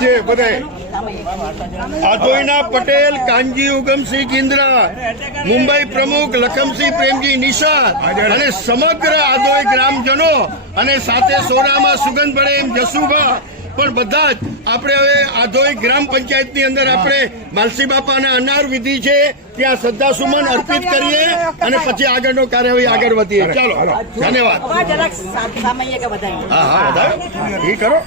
છે બધા આધોઈના પટેલ કાનજી ઉગમસિંહ કિન્દ્રા, મુંબઈ પ્રમુખ લખમસિંહ પ્રેમજી નિશાદ અને સમગ્ર આધોઈ ગ્રામજનો અને સાથે સોરામાં સુગંધભરે એમ જસુભા પણ બધા જ આપણે હવે આધોઈ ગ્રામ પંચાયતની અંદર આપણે માલસી બાપાના અનાર વિધિ છે ત્યાં શ્રદ્ધાસુમન અર્પિત કરીએ અને પછી આગળનો કાર્યવાહી આગળ વધીએ. ચાલો, ધન્યવાદ. હા હા બધા એ કરો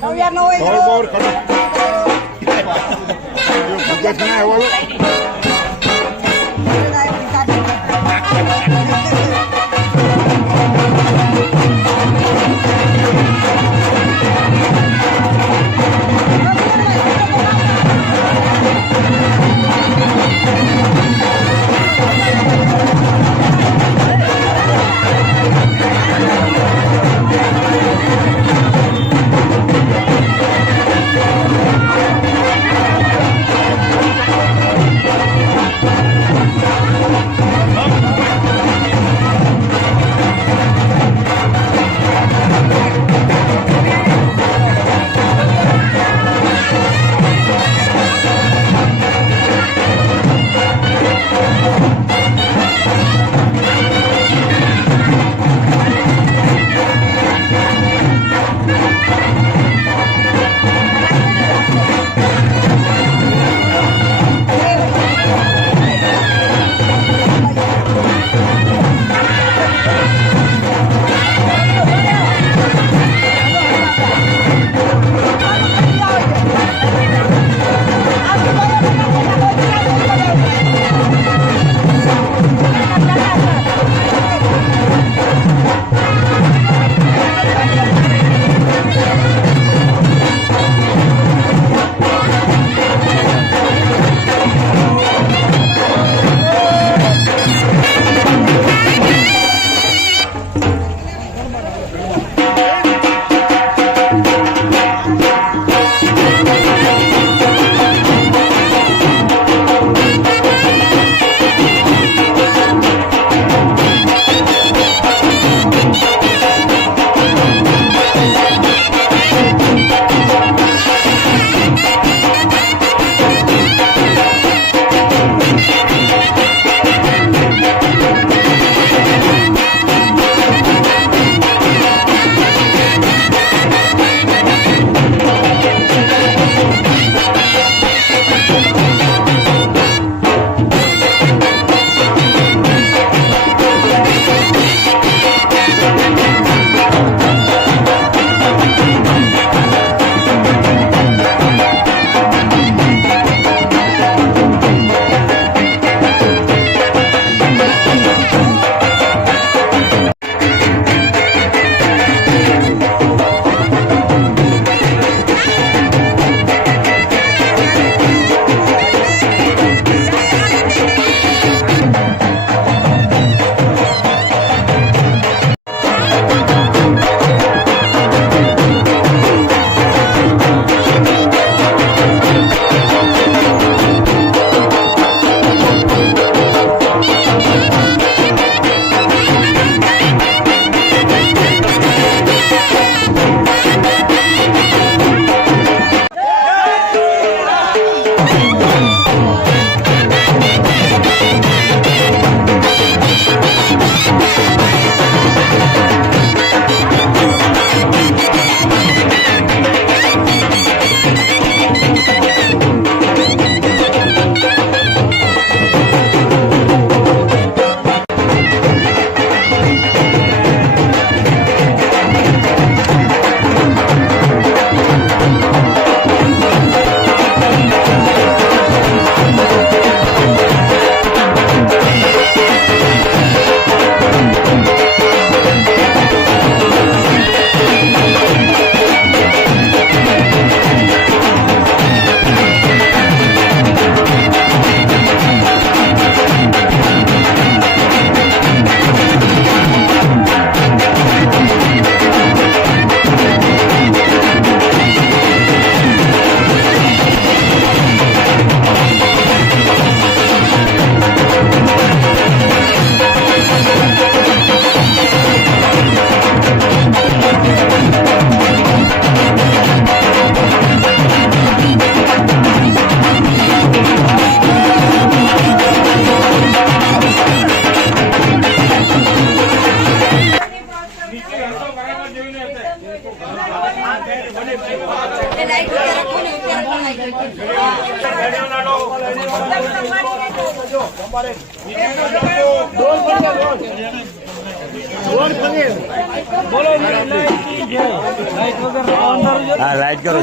હા લાઈટ કરો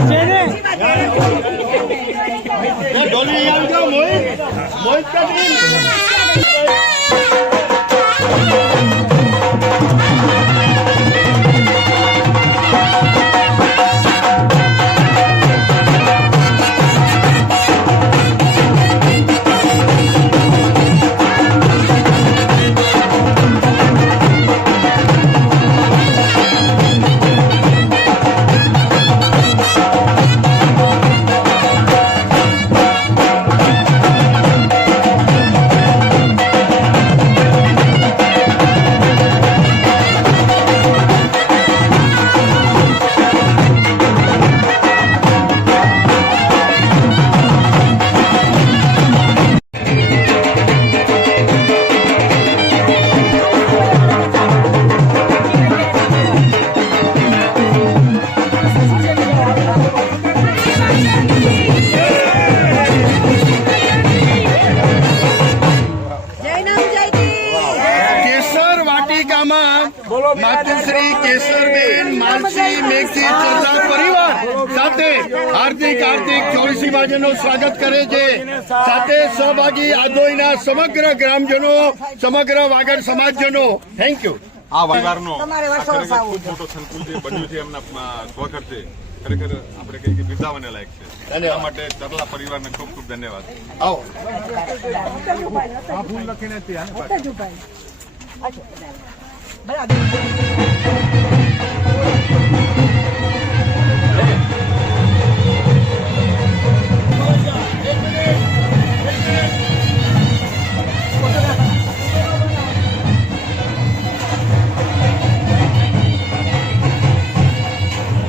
ડોલી આવી જાઓ મોહિત માતુશ્રી કેસરબેન માલસી મેઘજી ચરલા પરિવાર સાથે હાર્દિક 24મી માજનનું સ્વાગત કરે છે. સાથે સહભાગી આદોઈના સમગ્ર ગ્રામજનો, સમગ્ર વાગડ સમાજજનો. Thank you. આ પરિવારનો ખૂબ મોટો સંકુલ જે બન્યું છે એમના સ્વખર્ચે ખરેખર આપણે કહીએ કે બિરદાવવાને લાયક છે. એના માટે ચરલા પરિવારને ખૂબ ખૂબ ધન્યવાદ. આવો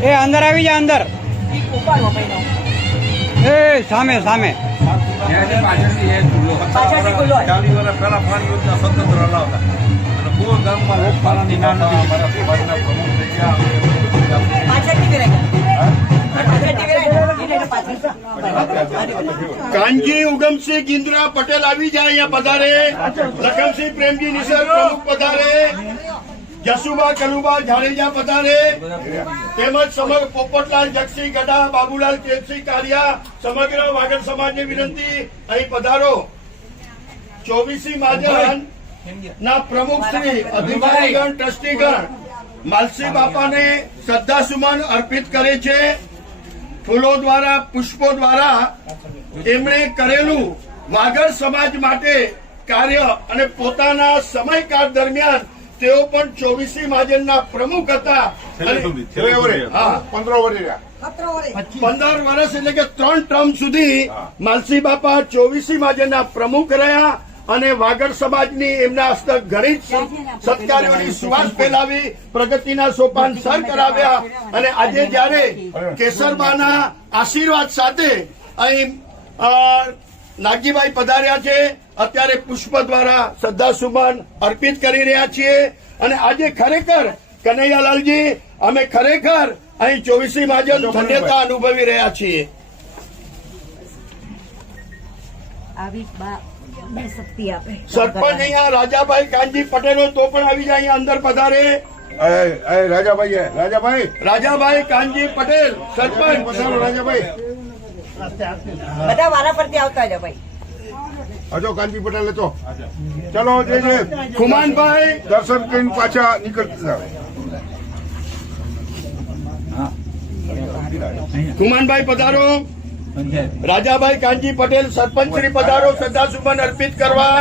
એ અંદર આવી જા અંદર એ સામે સામે કાનજી ઉગમસિંહ ગિંદ્રા પટેલ આવી જાય અહીંયા પધારે. લખમસિંહ પ્રેમજી નિસર પ્રમુખ પધારે. જસુબા કલુબા જાડેજા પધારે. તેમજ સમગ્ર પોપટલાલ જગસિંહ ગઢા, બાબુલાલ કેતસિંહ કારિયા, સમગ્ર વાગડ સમાજની વિનંતી અહીં પધારો. 24મી મહાજન ના પ્રમુખ શ્રી અધિકારીગણ, ટ્રસ્ટીગણ માલસી બાપાને શ્રદ્ધાસુમન અર્પિત કરે છે. ફૂલો દ્વારા, પુષ્પો દ્વારા એમણે કરેલું વાગડ સમાજ માટે કાર્ય અને પોતાના સમયકાળ દરમિયાન તેઓ પણ 24મી મહાજનના પ્રમુખ હતા. 15 વર્ષ એટલે કે 3 ટર્મ સુધી માલસી બાપા 24મી મહાજનના પ્રમુખ રહ્યા અને વાગડ સમાજની એમના હસ્તક ઘણી જ સત્કાર્યોની સુવાસ ફેલાવી, પ્રગતિના સોપાન સર કરાવ્યા. અને આજે જયારે કેસરબાના આશીર્વાદ સાથે અહીં નાગજીભાઈ પધાર્યા છે, અત્યારે પુષ્પ દ્વારા શ્રદ્ધાસુમન અર્પિત કરી રહ્યા છીએ. અને આજે ખરેખર કનૈયાલાલજી, અમે ખરેખર અહીં 24મી મહાજન ધન્યતા અનુભવી રહ્યા છીએ. સરપંચ અહીંયા રાજાભાઈ કાનજી પટેલ હોય તો પણ આવી જાય, અહીંયા અંદર પધારે. રાજાભાઈ કાનજી પટેલ સરપંચ પધારો. રાજાભાઈ બધા વારા પરથી આવતા જ ભાઈ. હજો કાનજી પટેલ તો ચલો જય ખુમાનભાઈ દર્શન કરીને પાછા નીકળતા. ખુમાનભાઈ પધારો. રાજાભાઈ કાનજી પટેલ સરપંચ શ્રી પધારો શ્રદ્ધાસુમન અર્પિત કરવા.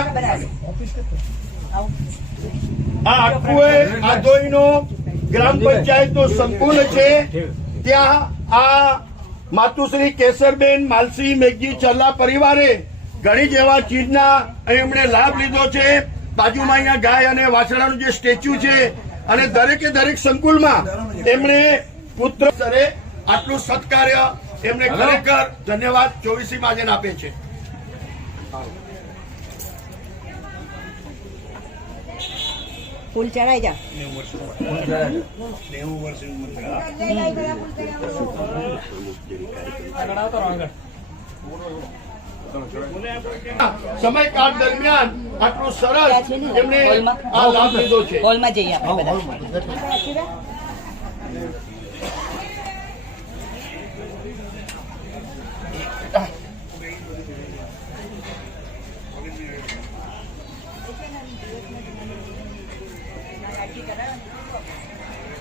આ આખું આધોઈનો ગ્રામ પંચાયતનો સંકુલ છે. ત્યાં આ માતુશ્રી કેસરબેન માલસી મેઘજી ચરલા પરિવારે ઘણી જ એવા ચીજના એમણે લાભ લીધો છે. બાજુમાં અહીંયા ગાય અને વાછડાનું જે સ્ટેચ્યુ છે અને દરેકે દરેક સંકુલમાં એમણે પુત્ર સ્તરે આટલું સત્કાર્ય એમને ખરેખર ધન્યવાદ 24મી મહાજન આપે છે. ફૂલ ચડાઈ જા. સમયકાળ દરમિયાન આટલું સરસ એમને આ લાભ લીધો છે. હોલમાં જઈએ આપણે બધા.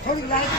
થોડી લાઈટ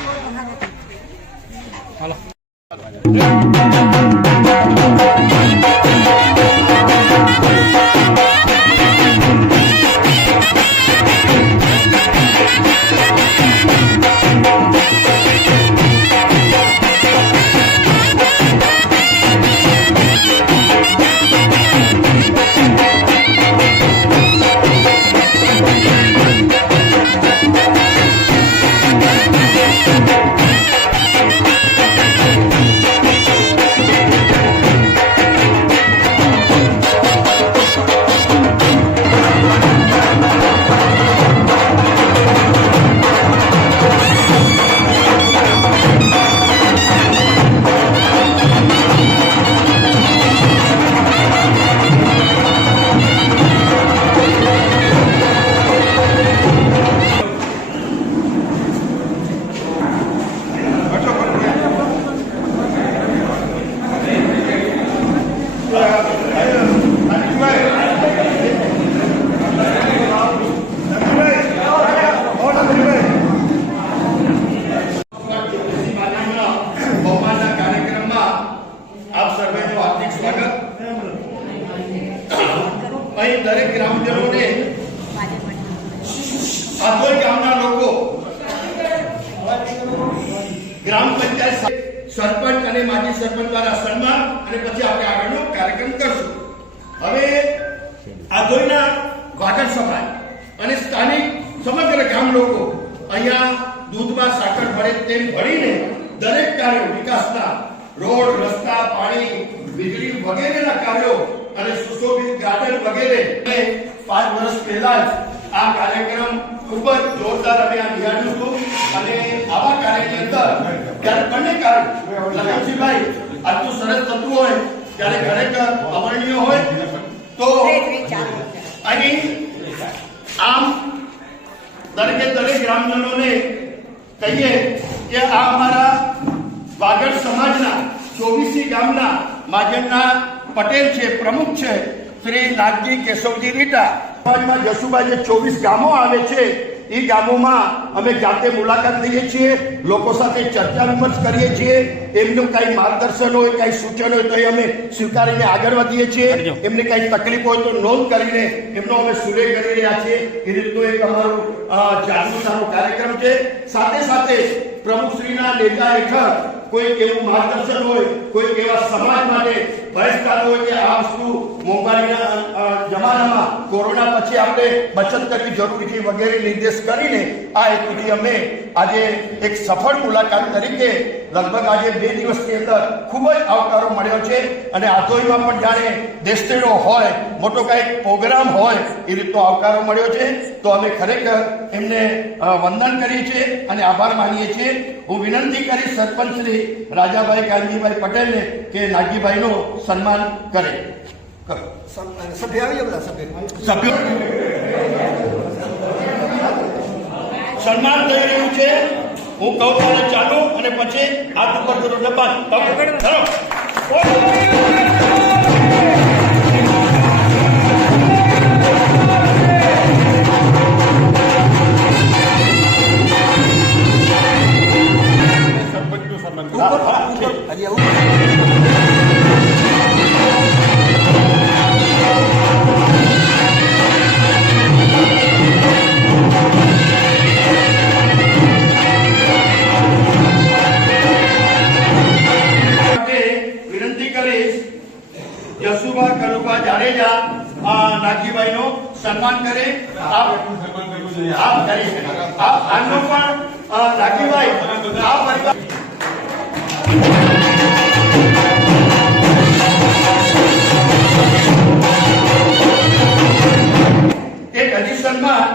અહીં દરેક ગ્રામજનોને આધોઈ ગામના લોકો ગ્રામ પંચાયત સરપંચ અને માજી સરપંચ દ્વારા સન્માન અને પછી આપણે આગળનો કાર્યક્રમ કરશું. હવે આધોઈના વાગડ સમાજ અને સ્થાનિક સમગ્ર ગામ લોકો અહીંયા દૂધમાં સાકર ભળે તેમ ભળીને દરેક કાર્યો વિકાસના રોડ, રસ્તા, પાણી, વીજળી વગેરેના કાર્યો અને સુશોભિત ગાર્ડન વગેરે 5 વર્ષ પહેલા જ આ કાર્યક્રમ ખૂબ જ જોરદાર અમે આ નિહાળ્યું હતું અને આવા કાર્યની અંદર જ્યારે બંને કાર્ય લખનસિંહભાઈ આટલું સરસ થતું હોય ત્યારે ખરેખર અવર્ણનીય હોય. તો અહીં આમ દરેક ગ્રામજનોને કહીએ કે આ અમારા વાગડ સમાજના 24 ગામના માજનના પટેલ છે, પ્રમુખ છે શ્રી નાગજી કેશવજી રીટા. સમાજમાં જસુબા જે 24 ગામો આવે છે એ ગામોમાં અમે જાતે મુલાકાત લઈએ છીએ, લોકો સાથે ચર્ચા વિમર્શ કરીએ છીએ. એમનું કઈ માર્ગદર્શન હોય, કઈ સૂચન હોય તો એ અમે સ્વીકારીને આગળ વધીએ છીએ. એમને કઈ તકલીફ હોય તો નોંધ કરીને એમનો અમે સુલેહ કરી રહ્યા છીએ. એ રીતનો એક અમારો જાગૃતતાનો કાર્યક્રમ છે. સાથે સાથે પ્રમુખશ્રીના નેતા હેઠળ કોઈ એવું માર્ગદર્શન હોય, કોઈ એવા સમાજ માટે બહિષ્કાર હોય કે આ વસ્તુ મોંઘવારીના જમાનામાં કોરોના પછી આપણે બચત કરવી જરૂરી છે વગેરે નિર્દેશ કરીને આ હેતુથી અમે આજે એક સફળ મુલાકાત તરીકે લગભગ આજે 2 દિવસની અંદર ખૂબ જ આવકારો મળ્યો છે અને આધોઈમાં પણ જાણે દેશતેડો હોય, મોટો કાંઈક પ્રોગ્રામ હોય એ રીતનો આવકારો મળ્યો છે. તો અમે ખરેખર એમને વંદન કરીએ છીએ અને આભાર માનીએ છીએ. હું વિનંતી કરીશ સરપંચ શ્રી રાજાભાઈ કાનજીભાઈ પટેલને કે નાગજીભાઈનું સન્માન કરે. સભ્યો સન્માન થઈ રહ્યું છે. હું કહું ત્યારે ચાલુ અને પછી હાથ ઉપર કરું ડબ્બા. જસુબા કનુભા જાડેજા નાગજીભાઈ નો સન્માન કરે. આનો પણ નાગજીભાઈ આ પરિવાર એક એડિશનમાં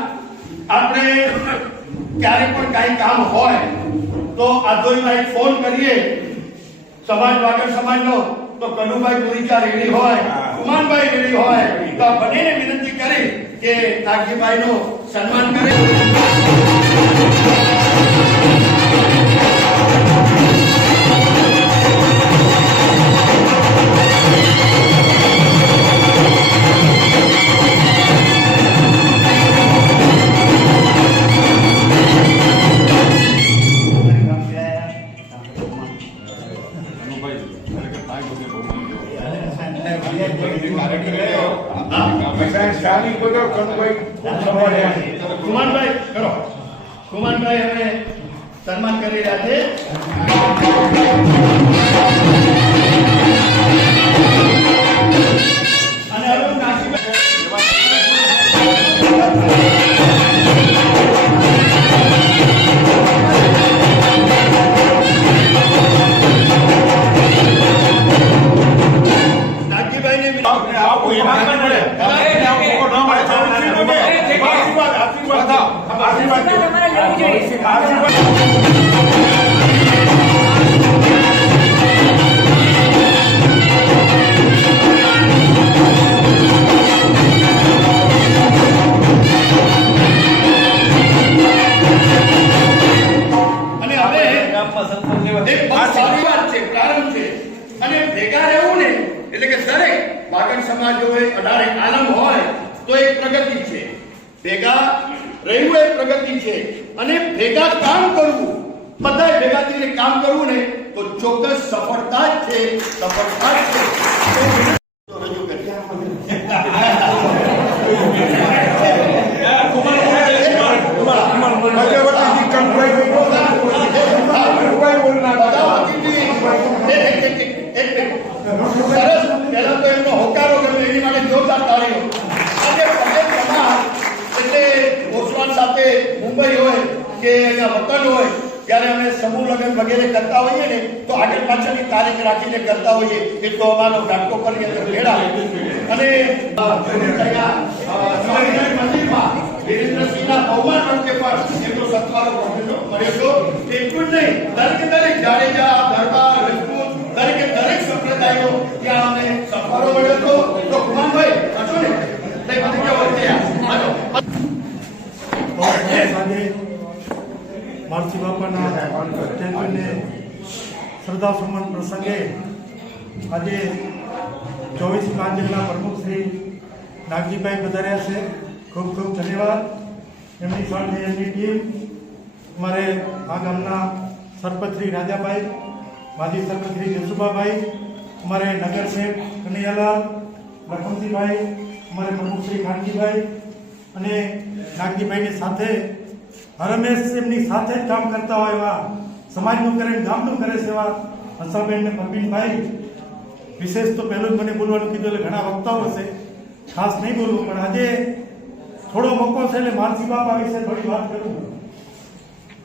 આપણે ક્યારે પણ કઈ કામ હોય તો આધોઈમાં એક ફોન કરીએ સમાજ વાગડ સમાજનો તો કનુભાઈ પુરીચા રેડી હોય, કુમાનભાઈ રેડી હોય, તો આ બંનેને વિનંતી કરી કે નાગજીભાઈનું સન્માન કરે. કુમાનભાઈ કરો. કુમાનભાઈ હવે સન્માન કરી રહ્યા છે. અને હવે સમાજ હોય, 18 આલમ હોય તો એક પ્રગતિ છે. ભેગા રહેવું એ પ્રગતિ છે. અને ભેગા કામ કરવું, બધાય ભેગા થઈને કામ કરવું ને તો ચોક્કસ સફળતા જ છે. સફળતા જ છે. રજૂ કરી સરસ. પહેલા તો એમનો હોકારો કર્યો, એની માટે જોરદાર તાળીઓ. આજે પટેલ સમાજ એટલે ઓસવાન સાથે મુંબઈ હોય કે અહીંયા વતન હોય ત્યારે અમે સમૂહ લગ્ન વગેરે કરતા હોઈએ ને તો આગળ પાછળની તારીખ રાખીને કરતા હોઈએ. એટલો અમારો ઘાટકોપરની અંદર મેળા. અને મંદિરમાં વિરેન્દ્રસિંહના બહુમાન વખતે પણ એમનો સત્કારો મળ્યો હતો. એટલું જ નહીં, દરેક જાડેજા, દરબાર, રજપૂત દરેક સંપ્રદાયો ત્યાં અમને સફારો મળ્યો હતો. તો કુમાનભાઈ હશો ને તે મને કેવો છે આજે માલસી બાપાના સ્ટેચ્યુને શ્રદ્ધા સુમન પ્રસંગે આજે 24 કાંજલના પ્રમુખ શ્રી નાગજીભાઈ પધાર્યા છે. ખૂબ ખૂબ ધન્યવાદ. એમની સાથે એમની ટીમ, અમારે આ ગામના સરપંચ શ્રી રાજાભાઈ, માજી સરપંચ શ્રી જસુભાભાઈ, અમારે નગર સેઠ કનૈયાલાલ, લખમસિંહભાઈ, અમારે પ્રમુખ શ્રી ખાનજીભાઈ અને નાગજીભાઈની સાથે હરમેશ એમની સાથે જ કામ કરતા હોય એવા સમાજનું કરે ગામનું કરે છે એવા હંસાબેન ને પરવીનભાઈ. વિશેષ તો પહેલું જ મને બોલવાનું કીધું એટલે ઘણા વક્તાઓ છે, ખાસ નહીં બોલવું, પણ આજે થોડો મોકો છે એટલે માનસી બાપા વિશે થોડી વાત કરું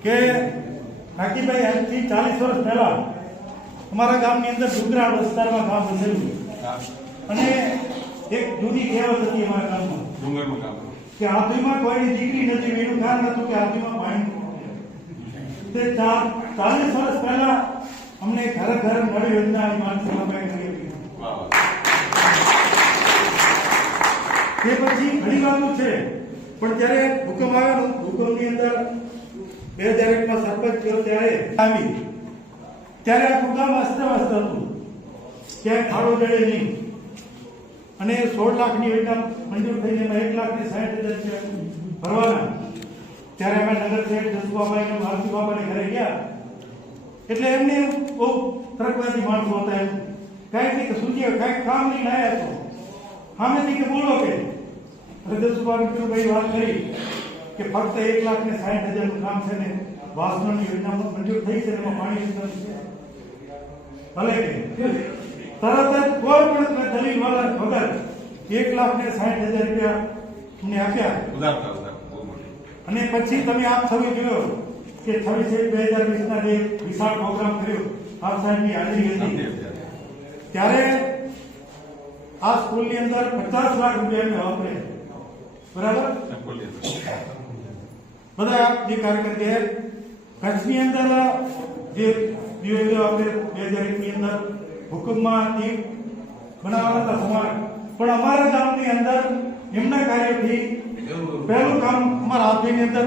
કે નાગજીભાઈ આજથી 40 વર્ષ પહેલા અમારા ગામની અંદર ડુંગરાળ વિસ્તારમાં ગામ વસેલું અને એક જૂની કહેવત હતી અમારા ગામમાં ડુંગરનું કામ કે આદમીમાં કોઈની દીકરી નથી, એનું કારણ હતું કે આદમીમાં પાણી. તે 40 વર્ષ પહેલા અમને ઘર ઘર નળ યોજના માનસી બાપાએ કરી હતી. તે પછી ઘણી વાતો છે, પણ જ્યારે ભૂકંપ આવ્યો, ભૂકંપની અંદર 2001માં સરપંચ થયો ત્યારે આવી, ત્યારે આખું ગામ અસ્તવ્યસ્ત હતું, ક્યાંય ખાડો જડે નહીં. અને 16 લાખની યોજના મંજૂર થઈને એમાં 1,60,000 ભરવાના. ત્યારે અમે નગર શેઠ જસુબાભાઈ અને માલસી બાપાને ઘરે ગયા એટલે એમને બહુ તર્કવાદી માણસો હતા. એમ કાંઈક નહીં કે સૂચિએ કાંઈક કામ નહીં લાયા છો સામેથી કે બોલો કે જસુબાભાઈ ભાઈ વાત કરી કે ફક્ત 1,60,000 કામ છે ને વાસણની યોજના મંજૂર થઈ છે, એમાં પાણી ભલે કે તરત જ કોઈ પણ દલીલ વગર 1,60,000 રૂપિયા અમને આપ્યા. અને પછી તમે આપ છવી જોયો કે 26/1/2020ના જે વિશાળ પ્રોગ્રામ કર્યો, આપ સાહેબની હાજરી હતી, ત્યારે આ સ્કૂલની અંદર 50 લાખ રૂપિયા એમને વાપરે. બરાબર, બધા જે કાર્યકર છે કચ્છની અંદર જે આપણે 2001ની અંદર હુકમમાંથી બનાવવાના હતા સ્મારક, પણ અમારા ગામની અંદર એમના કાર્યથી પહેલું કામ અમારા હાથની અંદર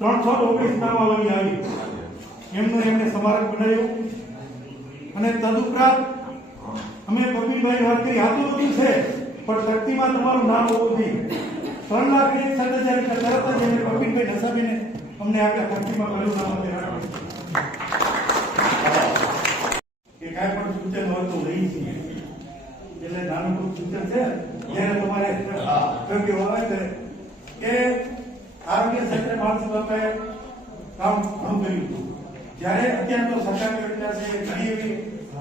319 નામાવલી આવી, એમને સ્મારક બનાવ્યું. અને તદુપરાંત અમે પબીભાઈ વાત કરી, આ તો બધું છે પણ શક્તિમાં તમારું નામ હોવું જોઈએ. 3,60,000 તરત જ એમને પબીભાઈ નસાબીને અમને આપણા શક્તિમાં પહેલું નામ અમે રાખ્યું. કે કાંઈ પણ સૂચન હોય તો લઈ છીએ, એટલે નાનું સૂચન છે જ્યારે તમારે યોગ્ય હોય કે આરોગ્ય ક્ષેત્રે માણસ બાપાએ કામ ઘણું કર્યું હતું. જ્યારે અત્યારે તો સરકારી યોજના છે, ઘણી એવી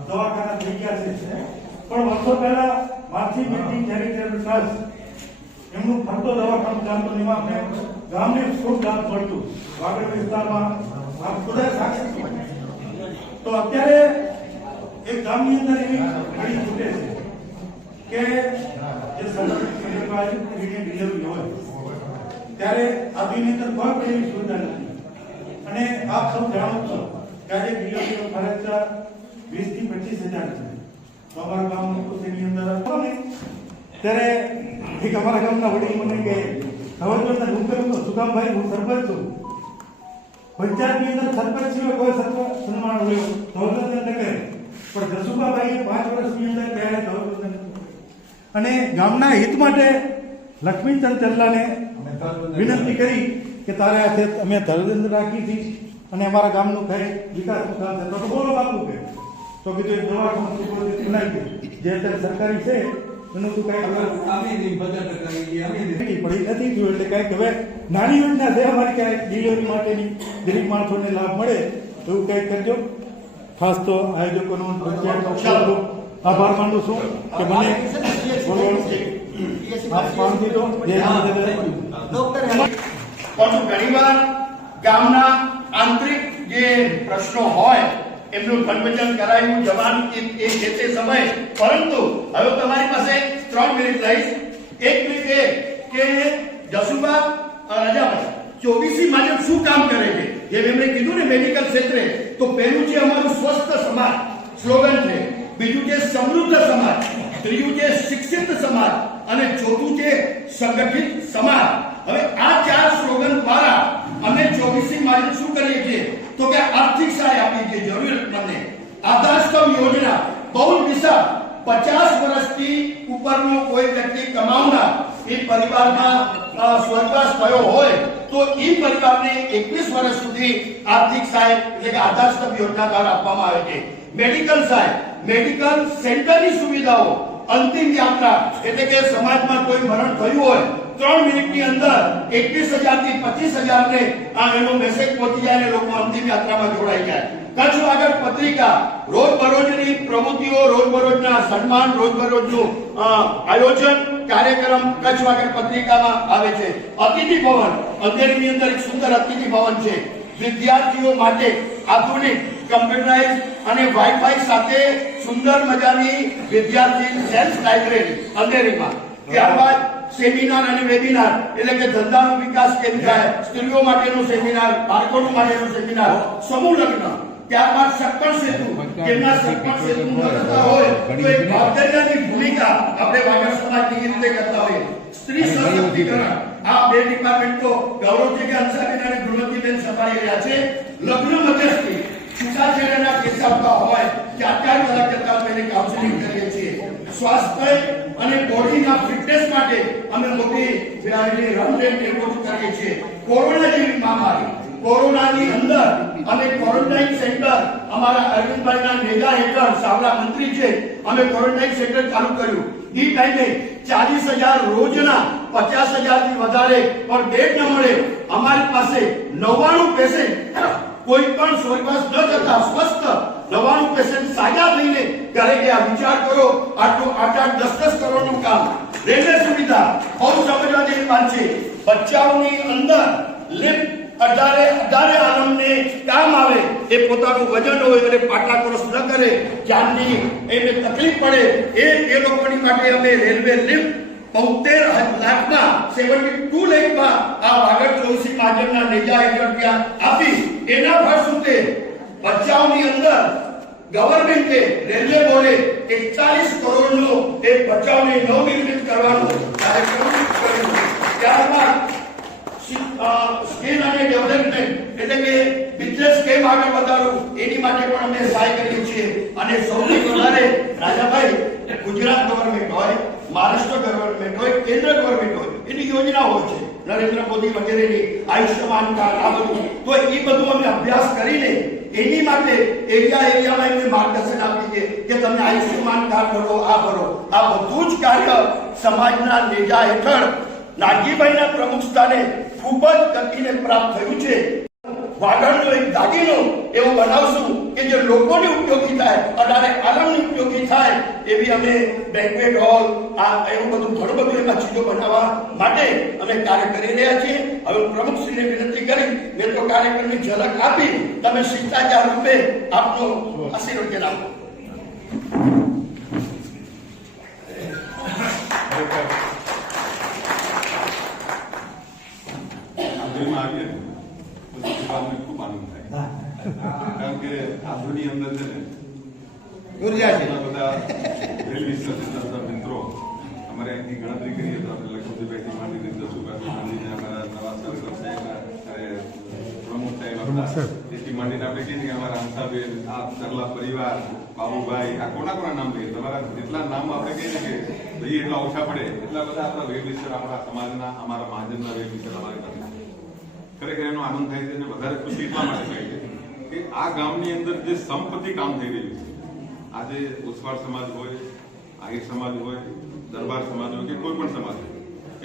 દવાખાના થઈ ગયા છે, પણ વર્ષો પહેલા માનસી બિલ્ડિંગ ચેરિટેબલ ટ્રસ્ટ એમનું ફરતો દવાખાનું ચાલતું, એમાં ગામને ખૂબ લાભ મળતું. વાગડ વિસ્તારમાં આપ બધા સાક્ષી છો. તો અત્યારે એક ગામની અંદર એવી ઘણી છૂટે છે કે જે ડિલિવરી હોય ત્યારે આદિની અંદર કોઈ પણ એવી સુવિધા નથી. અને આપ સૌ જાણો છો કે આજે ડિલિવરીનો ખર્ચ 20,000 થી 25,000 છે. તો અમારા ગામનું તેની અંદર ત્યારે એક અમારા ગામના વડીલ મને કે ખબર હું કરું તો સુકામભાઈ હું સરપંચ છું, પંચાયતની અંદર સરપંચ સિવાય કોઈ સરપંચ સન્માન હોય ધવલવંદન ન કરે, પણ જસુભાઈ 5 વર્ષની અંદર ત્યારે ધવલવંદન. અને ગામના હિત માટે લક્ષ્મીચંદ ચલ્લાને વિનંતી કરી કે તારે આ છે અમે ધવલવંદન રાખી હતી અને અમારા ગામનું કઈ વિકાસનું કામ છે તો બોલો બાપુ કે તો કીધું એક દવાખાનું બનાવી જે અત્યારે સરકારી છે એનું તું કઈ પડી નથી થયું, એટલે કઈક હવે નાની યોજના છે અમારી ક્યાંક ડિલિવરી માટેની ગરીબ માણસોને લાભ મળે એવું કંઈક કરજો. ખાસ તો આયોજકોનો આભાર માનું છું કે મને પરંતુ ઘણીવાર ગામના આંતરિક જે પ્રશ્નો હોય એમનું ધનવચન કરાયું જવાન એ જે તે સમય, પરંતુ હવે તમારી પાસે 3 મિનિટ લઈશ. 1 મિનિટ એ કે જસુબા રાજાભાઈ 24 માજમ શું કામ કરે છે, જેમ એમણે કીધું ને મેડિકલ ક્ષેત્રે, તો પહેલું છે અમારું સ્વસ્થ સમાજ સ્લોગન છે, બીજું છે સમૃદ્ધ સમાજ, ત્રીજું છે શિક્ષિત સમાજ અને ચોથું છે સંગઠિત સમાજ. હવે આ 4 સ્લોગન દ્વારા અમે 24 માજમ શું કરીએ છીએ તો કે આર્થિક સહાય આપીએ છીએ જરૂરિયાતમંદને. આધારસ્તંભ યોજના બહુ દિશા 50 વર્ષથી ઉપરનો કોઈ વ્યક્તિ કમાવનાર એ પરિવારમાં સ્વર્ગવાસ થયો હોય તો એ પરિવારને 21 વર્ષ સુધી આર્થિક સહાય એટલે કે આધારસ્તંભ યોજના દ્વારા આપવામાં આવે છે. મેડિકલ સહાય, મેડિકલ સેન્ટરની સુવિધાઓ, અંતિમ યાત્રા એટલે કે સમાજમાં કોઈ મરણ થયું હોય 3 મિનિટની અંદર 21,000 થી 25,000 ને આ એનો મેસેજ પહોંચી જાય અને લોકો અંતિમ યાત્રામાં જોડાઈ જાય. કચ્છ વાગડ પત્રિકા રોજબરોજની પ્રવૃત્તિઓ, રોજબરોજના સન્માન, રોજબરોજનું આયોજન કાર્યક્રમ કચ્છ વાગડ પત્રિકામાં આવે છે. અતિથિ ભવન અંધેરીની અંદર એક સુંદર અતિથિ ભવન છે, વિદ્યાર્થીઓ માટે આધુનિક કમ્પ્યુટરાઇઝ અને વાઈફાઈ સાથે સુંદર મજાની વિદ્યાર્થી સેલ્ફ લાઇબ્રેરી અંધેરીમાં. ત્યારબાદ સેમિનાર અને વેબિનાર એટલે કે ધંધાનો વિકાસ કેમ થાય, સ્ત્રીઓ માટેનો સેમિનાર, બાળકો માટેનો સેમિનાર, સમૂહ લગ્ન. ત્યારબાદ સરપંચ સેતુ, જેમના સરપંચ સેતુ ન કરતા હોય તો એક ભાગદારીની ભૂમિકા આપણે વાગડ સમાજ કેવી રીતે કરતા હોય. સ્ત્રી સશક્તિકરણ, આ 2 ડિપાર્ટમેન્ટ તો ગૌરવ છે કે અંશાબેન અને ધ્રુવતીબેન સંભાળી રહ્યા છે. લગ્ન મધ્યસ્થી છૂટાછેડાના કેસ આવતા હોય 4 કલાક કરતા પહેલે કાઉન્સેલિંગ કરીએ છીએ. સ્વાસ્થ્ય અને બોડીના ફિટનેસ માટે અમે મોટી રન રેટ એ બધું કરીએ છીએ. કોરોના જેવી મહામારી, કોરોનાની અંદર અમે ક્વોરન્ટાઇન સેન્ટર અમારા અરવિંદભાઈના નેજા હેઠળ સાવલા મંત્રી છે, અમે ક્વોરન્ટાઇન સેન્ટર ચાલુ કર્યું. એ ટાઈમે 40,000 રોજના 50,000 થી વધારે પણ બેડ ન મળે. અમારી પાસે 99 પેશન્ટ કોઈ પણ સ્વર્ગવાસ ન થતા સ્વસ્થ 99 પેશન્ટ સાજા થઈને ઘરે ગયા. વિચાર કરો, આટલું 8-10 કરોડનું કામ. રેલવે સુવિધા બહુ સમજવા જેવી વાત છે. બચ્ચાઓની અંદર લિફ્ટ 18 આલમને કામ આવે, એ પોતાનું વજન હોય અને પાટલા ક્રોસ ન કરે, જાનની એને તકલીફ પડે, એ લોકોની માટે અમે રેલવે લિફ્ટ 72 લાખમાં 72 લાખમાં આ વાગડ 24 માધ્યમના નેજા હેઠળ ત્યાં આપી. એના ફળશ્રુતે બચ્ચાઓની અંદર ગવર્મેન્ટે રેલવે બોર્ડે 41 કરોડનો એક બચાવને નવનિર્મિત કરવાનો કાર્યક્રમ કર્યો. ત્યારબાદ સ્કિલ અને ડેવલપમેન્ટ એટલે કે બિઝનેસ કેમ આગળ વધારવું એની માટે પણ અમે સહાય કરીએ છીએ. અને સૌથી વધારે રાજાભાઈ ગુજરાત ગવર્મેન્ટ હોય, મહારાષ્ટ્ર ગવર્મેન્ટ હોય, કેન્દ્ર ગવર્મેન્ટ હોય, એની યોજના હોય છે નરેન્દ્ર મોદી વગેરેની, આયુષ્યમાન કાર્ડ, આ બધું. તો એ બધું અમે અભ્યાસ કરીને એની માટે એરિયામાં એમને માર્ગદર્શન આપી છે કે તમે આયુષ્યમાન કાર્ડ ભરો, આ ભરો. આ બધું જ કાર્ય સમાજના નેજા હેઠળ નાગજીભાઈના પ્રમુખ સ્થાને ખૂબ જ ગતિને પ્રાપ્ત થયું છે. વાગડનો એક દાગીનો એવો બનાવશું કે જે લોકોને ઉપયોગી થાય, અઢારે આલમને ઉપયોગી થાય એવી અમે બેન્ક્વેટ હોલ, આ એવું બધું ઘણું બધું એમાં ચીજો બનાવવા માટે અમે કાર્ય કરી રહ્યા છીએ. હવે પ્રમુખશ્રીને વિનંતી કરી, મેં તો કાર્યક્રમની ઝલક આપી, તમે શિષ્ટાચાર રૂપે આપનો આશીર્વચન આપો. ખૂબ આનંદ થાય, કારણ કે આદુની અંદર છે ને બધા રેલવે મિત્રો અમારે અહીંથી ગણતરી કરીએ તો આપણે લખનભાઈથી માંડીને જસુભાઈ માંડીને અમારા નવા સરકાર સાહેબ પ્રમુખ સાહેબ એથી માંડીને આપણે કહીએ કે અમારા હંસાબેન, આ ચરલા પરિવાર, બાબુભાઈ, આ કોના નામ લઈએ, તમારા જેટલા નામ આપણે કહીએ કે ભાઈ એટલા ઓછા પડે એટલા બધા આપણા વેરવિસ્તર, આપણા સમાજના, અમારા મહાજનના વેરવિસ્તર અમારી પાસે. ખરેખર એનો આનંદ થાય છે અને વધારે ખુશી એટલા માટે થાય છે કે આ ગામની અંદર જે સંપત્તિ કામ થઈ રહ્યું છે, આજે ઉસ્વાડ સમાજ હોય, આહિર સમાજ હોય, દરબાર સમાજ હોય કે કોઈ પણ સમાજ હોય,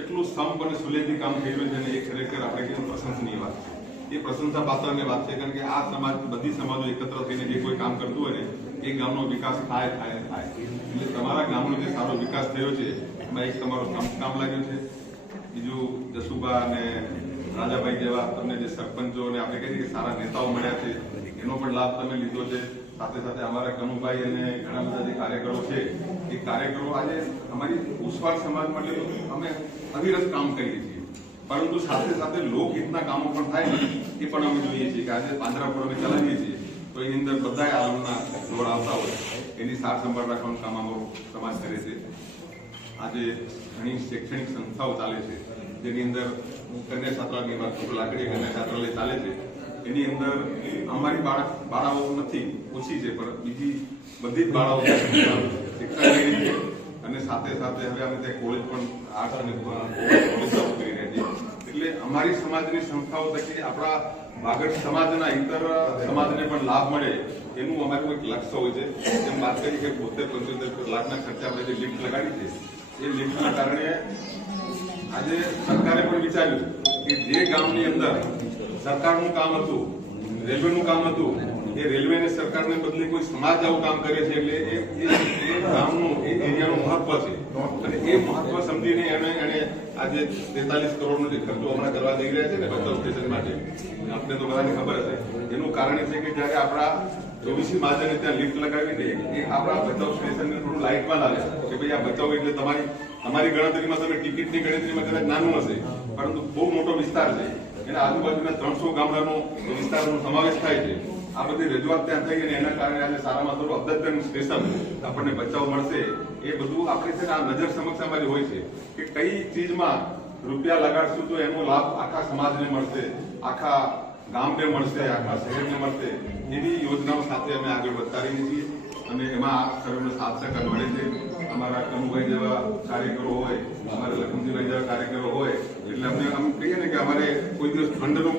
એટલું સંપ અને સુલેથી કામ થઈ રહ્યું છે અને એ ખરેખર આપણે કહીએ પ્રશંસનીય વાત છે. એ પ્રશંસા પાત્રની વાત છે, કારણ કે આ સમાજ, બધી સમાજો એકત્ર થઈને જે કોઈ કામ કરતું હોય ને એ ગામનો વિકાસ થાય. એટલે તમારા ગામનો જે સારો વિકાસ થયો છે એમાં એક તમારો સંપ કામ લાગ્યું છે, બીજું જસુભા અને રાજાભાઈ જેવા તમને જે સરપંચો અને આપણે કહીએ કે સારા નેતાઓ મળ્યા છે એનો પણ લાભ તમે લીધો છે. સાથે સાથે અમારા કનુભાઈ અને ઘણા બધા જે કાર્યકરો છે એ કાર્યકરો આજે અમારી ઉસ્વાડ સમાજ માટે અમે અવિરત કામ કરીએ છીએ, પરંતુ સાથે સાથે લોકહિતના કામો પણ થાય ને એ પણ અમે જોઈએ છીએ કે આજે પાંજરાપોળ અમે ચલાવીએ છીએ તો એની અંદર બધા આલમના જોડ આવતા હોય, એની સાર સંભાળ રાખવાનું કામ અમારો સમાજ કરે છે. આજે ઘણી શૈક્ષણિક સંસ્થાઓ ચાલે છે જેની અંદર કન્યા છાત્રાલયની વાત કરું, લાકડી કન્યા છાત્રાલય ચાલે છે, એની અંદર અમારી બાળાઓ નથી, ઓછી છે, પણ બીજી બધી જ બાળાઓ શિક્ષણ લઈ રહી છે. અને સાથે સાથે હવે અમે ત્યાં કોલેજ પણ આર્ટ્સ અને કોલેજો કરી રહ્યા છીએ. એટલે અમારી સમાજની સંસ્થાઓ થકી આપણા વાગડ સમાજના ઇતર સમાજને પણ લાભ મળે એનું અમારું એક લક્ષ્ય હોય છે. જેમ વાત કરી કે 72-75 લાખના ખર્ચે આપણે જે લિફ્ટ લગાડી છે એ લિફ્ટના કારણે આજે સરકારે પણ વિચાર્યું કે જે ગામની અંદર સરકારનું કામ હતું, રેલવેનું કામ હતું, એ રેલવેને સરકારને બદલે કોઈ સમાજ આવું કામ કરે છે એટલે એ ગામનું, એ એરિયાનું મહત્વ છે. અને એ મહત્વ સમજીને એને આજે 43 કરોડનો જે ખર્ચો હમણાં કરવા જઈ રહ્યા છે ને બચાવ સ્ટેશન માટે, આપણે તો બધાને ખબર હશે, એનું કારણ છે કે જયારે આપણા ચોવીસી મહાજને ત્યાં લિફ્ટ લગાવી દે એ આપણા બચાવ સ્ટેશનને થોડું લાઇટમાં લાવે કે ભાઈ આ બચાવ એટલે તમારી ગણતરીમાં, તમે ટિકિટની ગણતરીમાં કદાચ નાનું હશે, પરંતુ બહુ મોટો વિસ્તાર છે, એના આજુબાજુના 300 ગામડાનો વિસ્તારનો સમાવેશ થાય છે. આ બધી રજૂઆત ત્યાં થઈ અને એના કારણે આજે સારામાં સારું અદ્યતન સ્ટેશન આપણને બચાવ મળશે. એ બધું આપણે છે ને આ નજર સમક્ષ અમારી હોય છે કે કઈ ચીજમાં રૂપિયા લગાડશું તો એનો લાભ આખા સમાજને મળશે, આખા ગામને મળશે, આખા શહેરને મળશે. એવી યોજનાઓ સાથે અમે આગળ વધતા રહીએ છીએ અને એમાં સર્વનો સાથ સહકાર મળે છે. અમારા કનુભાઈ જેવા કાર્યકરો હોય, અમારા લખનજીભાઈ જેવા કાર્યકરો હોય, એટલે અમને આમ કહીએ ને કે અમારે કોઈ દિવસ ફંડનો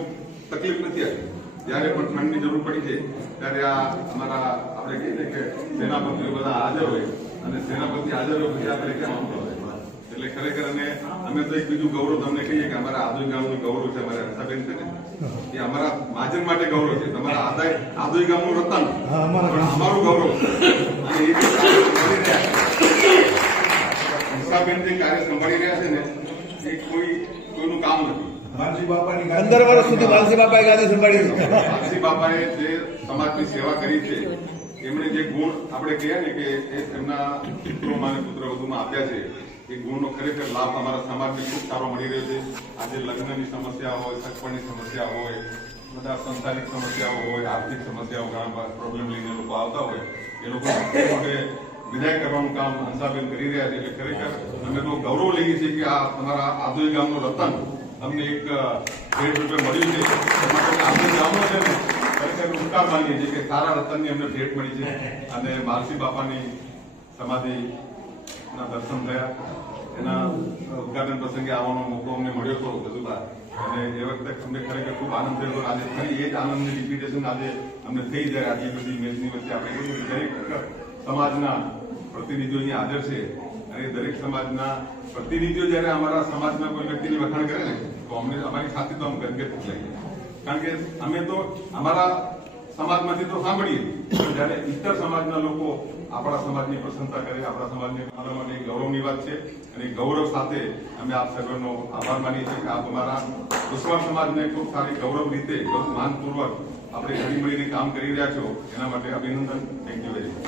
તકલીફ નથી આવી. જયારે પણ ફંડની જરૂર પડી છે ત્યારે આ અમારા આપણે કહીએ ને કે સેનાપતિઓ બધા હાજર હોય અને સેનાપતિ હાજર હોય પછી આપણે કેમ આમ હોય. એટલે ખરેખર અને અમે તો એક બીજું ગૌરવ તમને કહીએ કે અમારા આદોઈ ગામનું ગૌરવ છે, અમારા હંસાબેન છે ને એ અમારા મહાજન માટે ગૌરવ છે. તમારા આદોઈ ગામનું રતન અમારું ગૌરવ. હંસાબેન જે કાર્ય સંભાળી રહ્યા છે ને એ કોઈનું કામ નથી. 15 વર્ષ સુધી વાલસી બાપાએ ગાદી સંભાળી છે. વાલસી બાપાએ જે સમાજની સેવા કરી છે, એમણે જે ગુણ આપણે કહ્યા ને કે એમના પુત્રોમાં અને પુત્ર વધુમાં આપ્યા છે, એ ગુણનો ખરેખર લાભ અમારા સમાજને ખૂબ સારો મળી રહ્યો છે. આજે લગ્નની સમસ્યા હોય, સગપણની સમસ્યા હોય, બધા સંસારિક સમસ્યાઓ હોય, આર્થિક સમસ્યાઓ, ઘણા પ્રોબ્લેમ લઈને લોકો આવતા હોય, એ લોકો માટે વિદાય કરવાનું કામ હંસાબેન કરી રહ્યા છે. એટલે ખરેખર અમે તો ગૌરવ લઈએ છીએ કે આ તમારા આદોઈ ગામનું રતન અમને એક ભેટ રૂપે મળ્યું છે. એમાં તમે આદોઈ ગામનો છે ને ખરેખર ઉપકાર માનીએ છીએ કે સારા રતનની અમને ભેટ મળી છે. અને માલસી બાપાની સમાધિના દર્શન થયા, એના ઉદઘાટન પ્રસંગે આવવાનો મોકો અમને મળ્યો હતો બધું. અને એ વખતે અમને ખરેખર ખૂબ આનંદ થયો. આજે ફરી એ જ આનંદની રિપીટેશન આજે અમને થઈ જાય. આટલી બધી ઇમેજની વચ્ચે આપણે કહીએ દરેક સમાજના પ્રતિનિધિઓ અહીંયા હાજર છે. અને દરેક સમાજના પ્રતિનિધિઓ જયારે અમારા સમાજના કોઈ વ્યક્તિની વખાણ કરે ને તો અમને અમારી સાથે તો ગદગદ થઈ જાય. કારણ કે અમે તો અમારા સમાજમાંથી તો સાંભળીએ, પણ જયારે ઇતર સમાજના લોકો આપણા સમાજની પ્રશંસા કરે, આપણા સમાજની અમારા માટે ગૌરવની વાત છે. અને ગૌરવ સાથે અમે આપ સર્વનો આભાર માનીએ છીએ કે આપ અમારા ઉસ્માન સમાજને ખૂબ સારી ગૌરવ રીતે બહુ માનપૂર્વક આપણે હળી મળીને કામ કરી રહ્યા છો. એના માટે અભિનંદન. Thank you very much.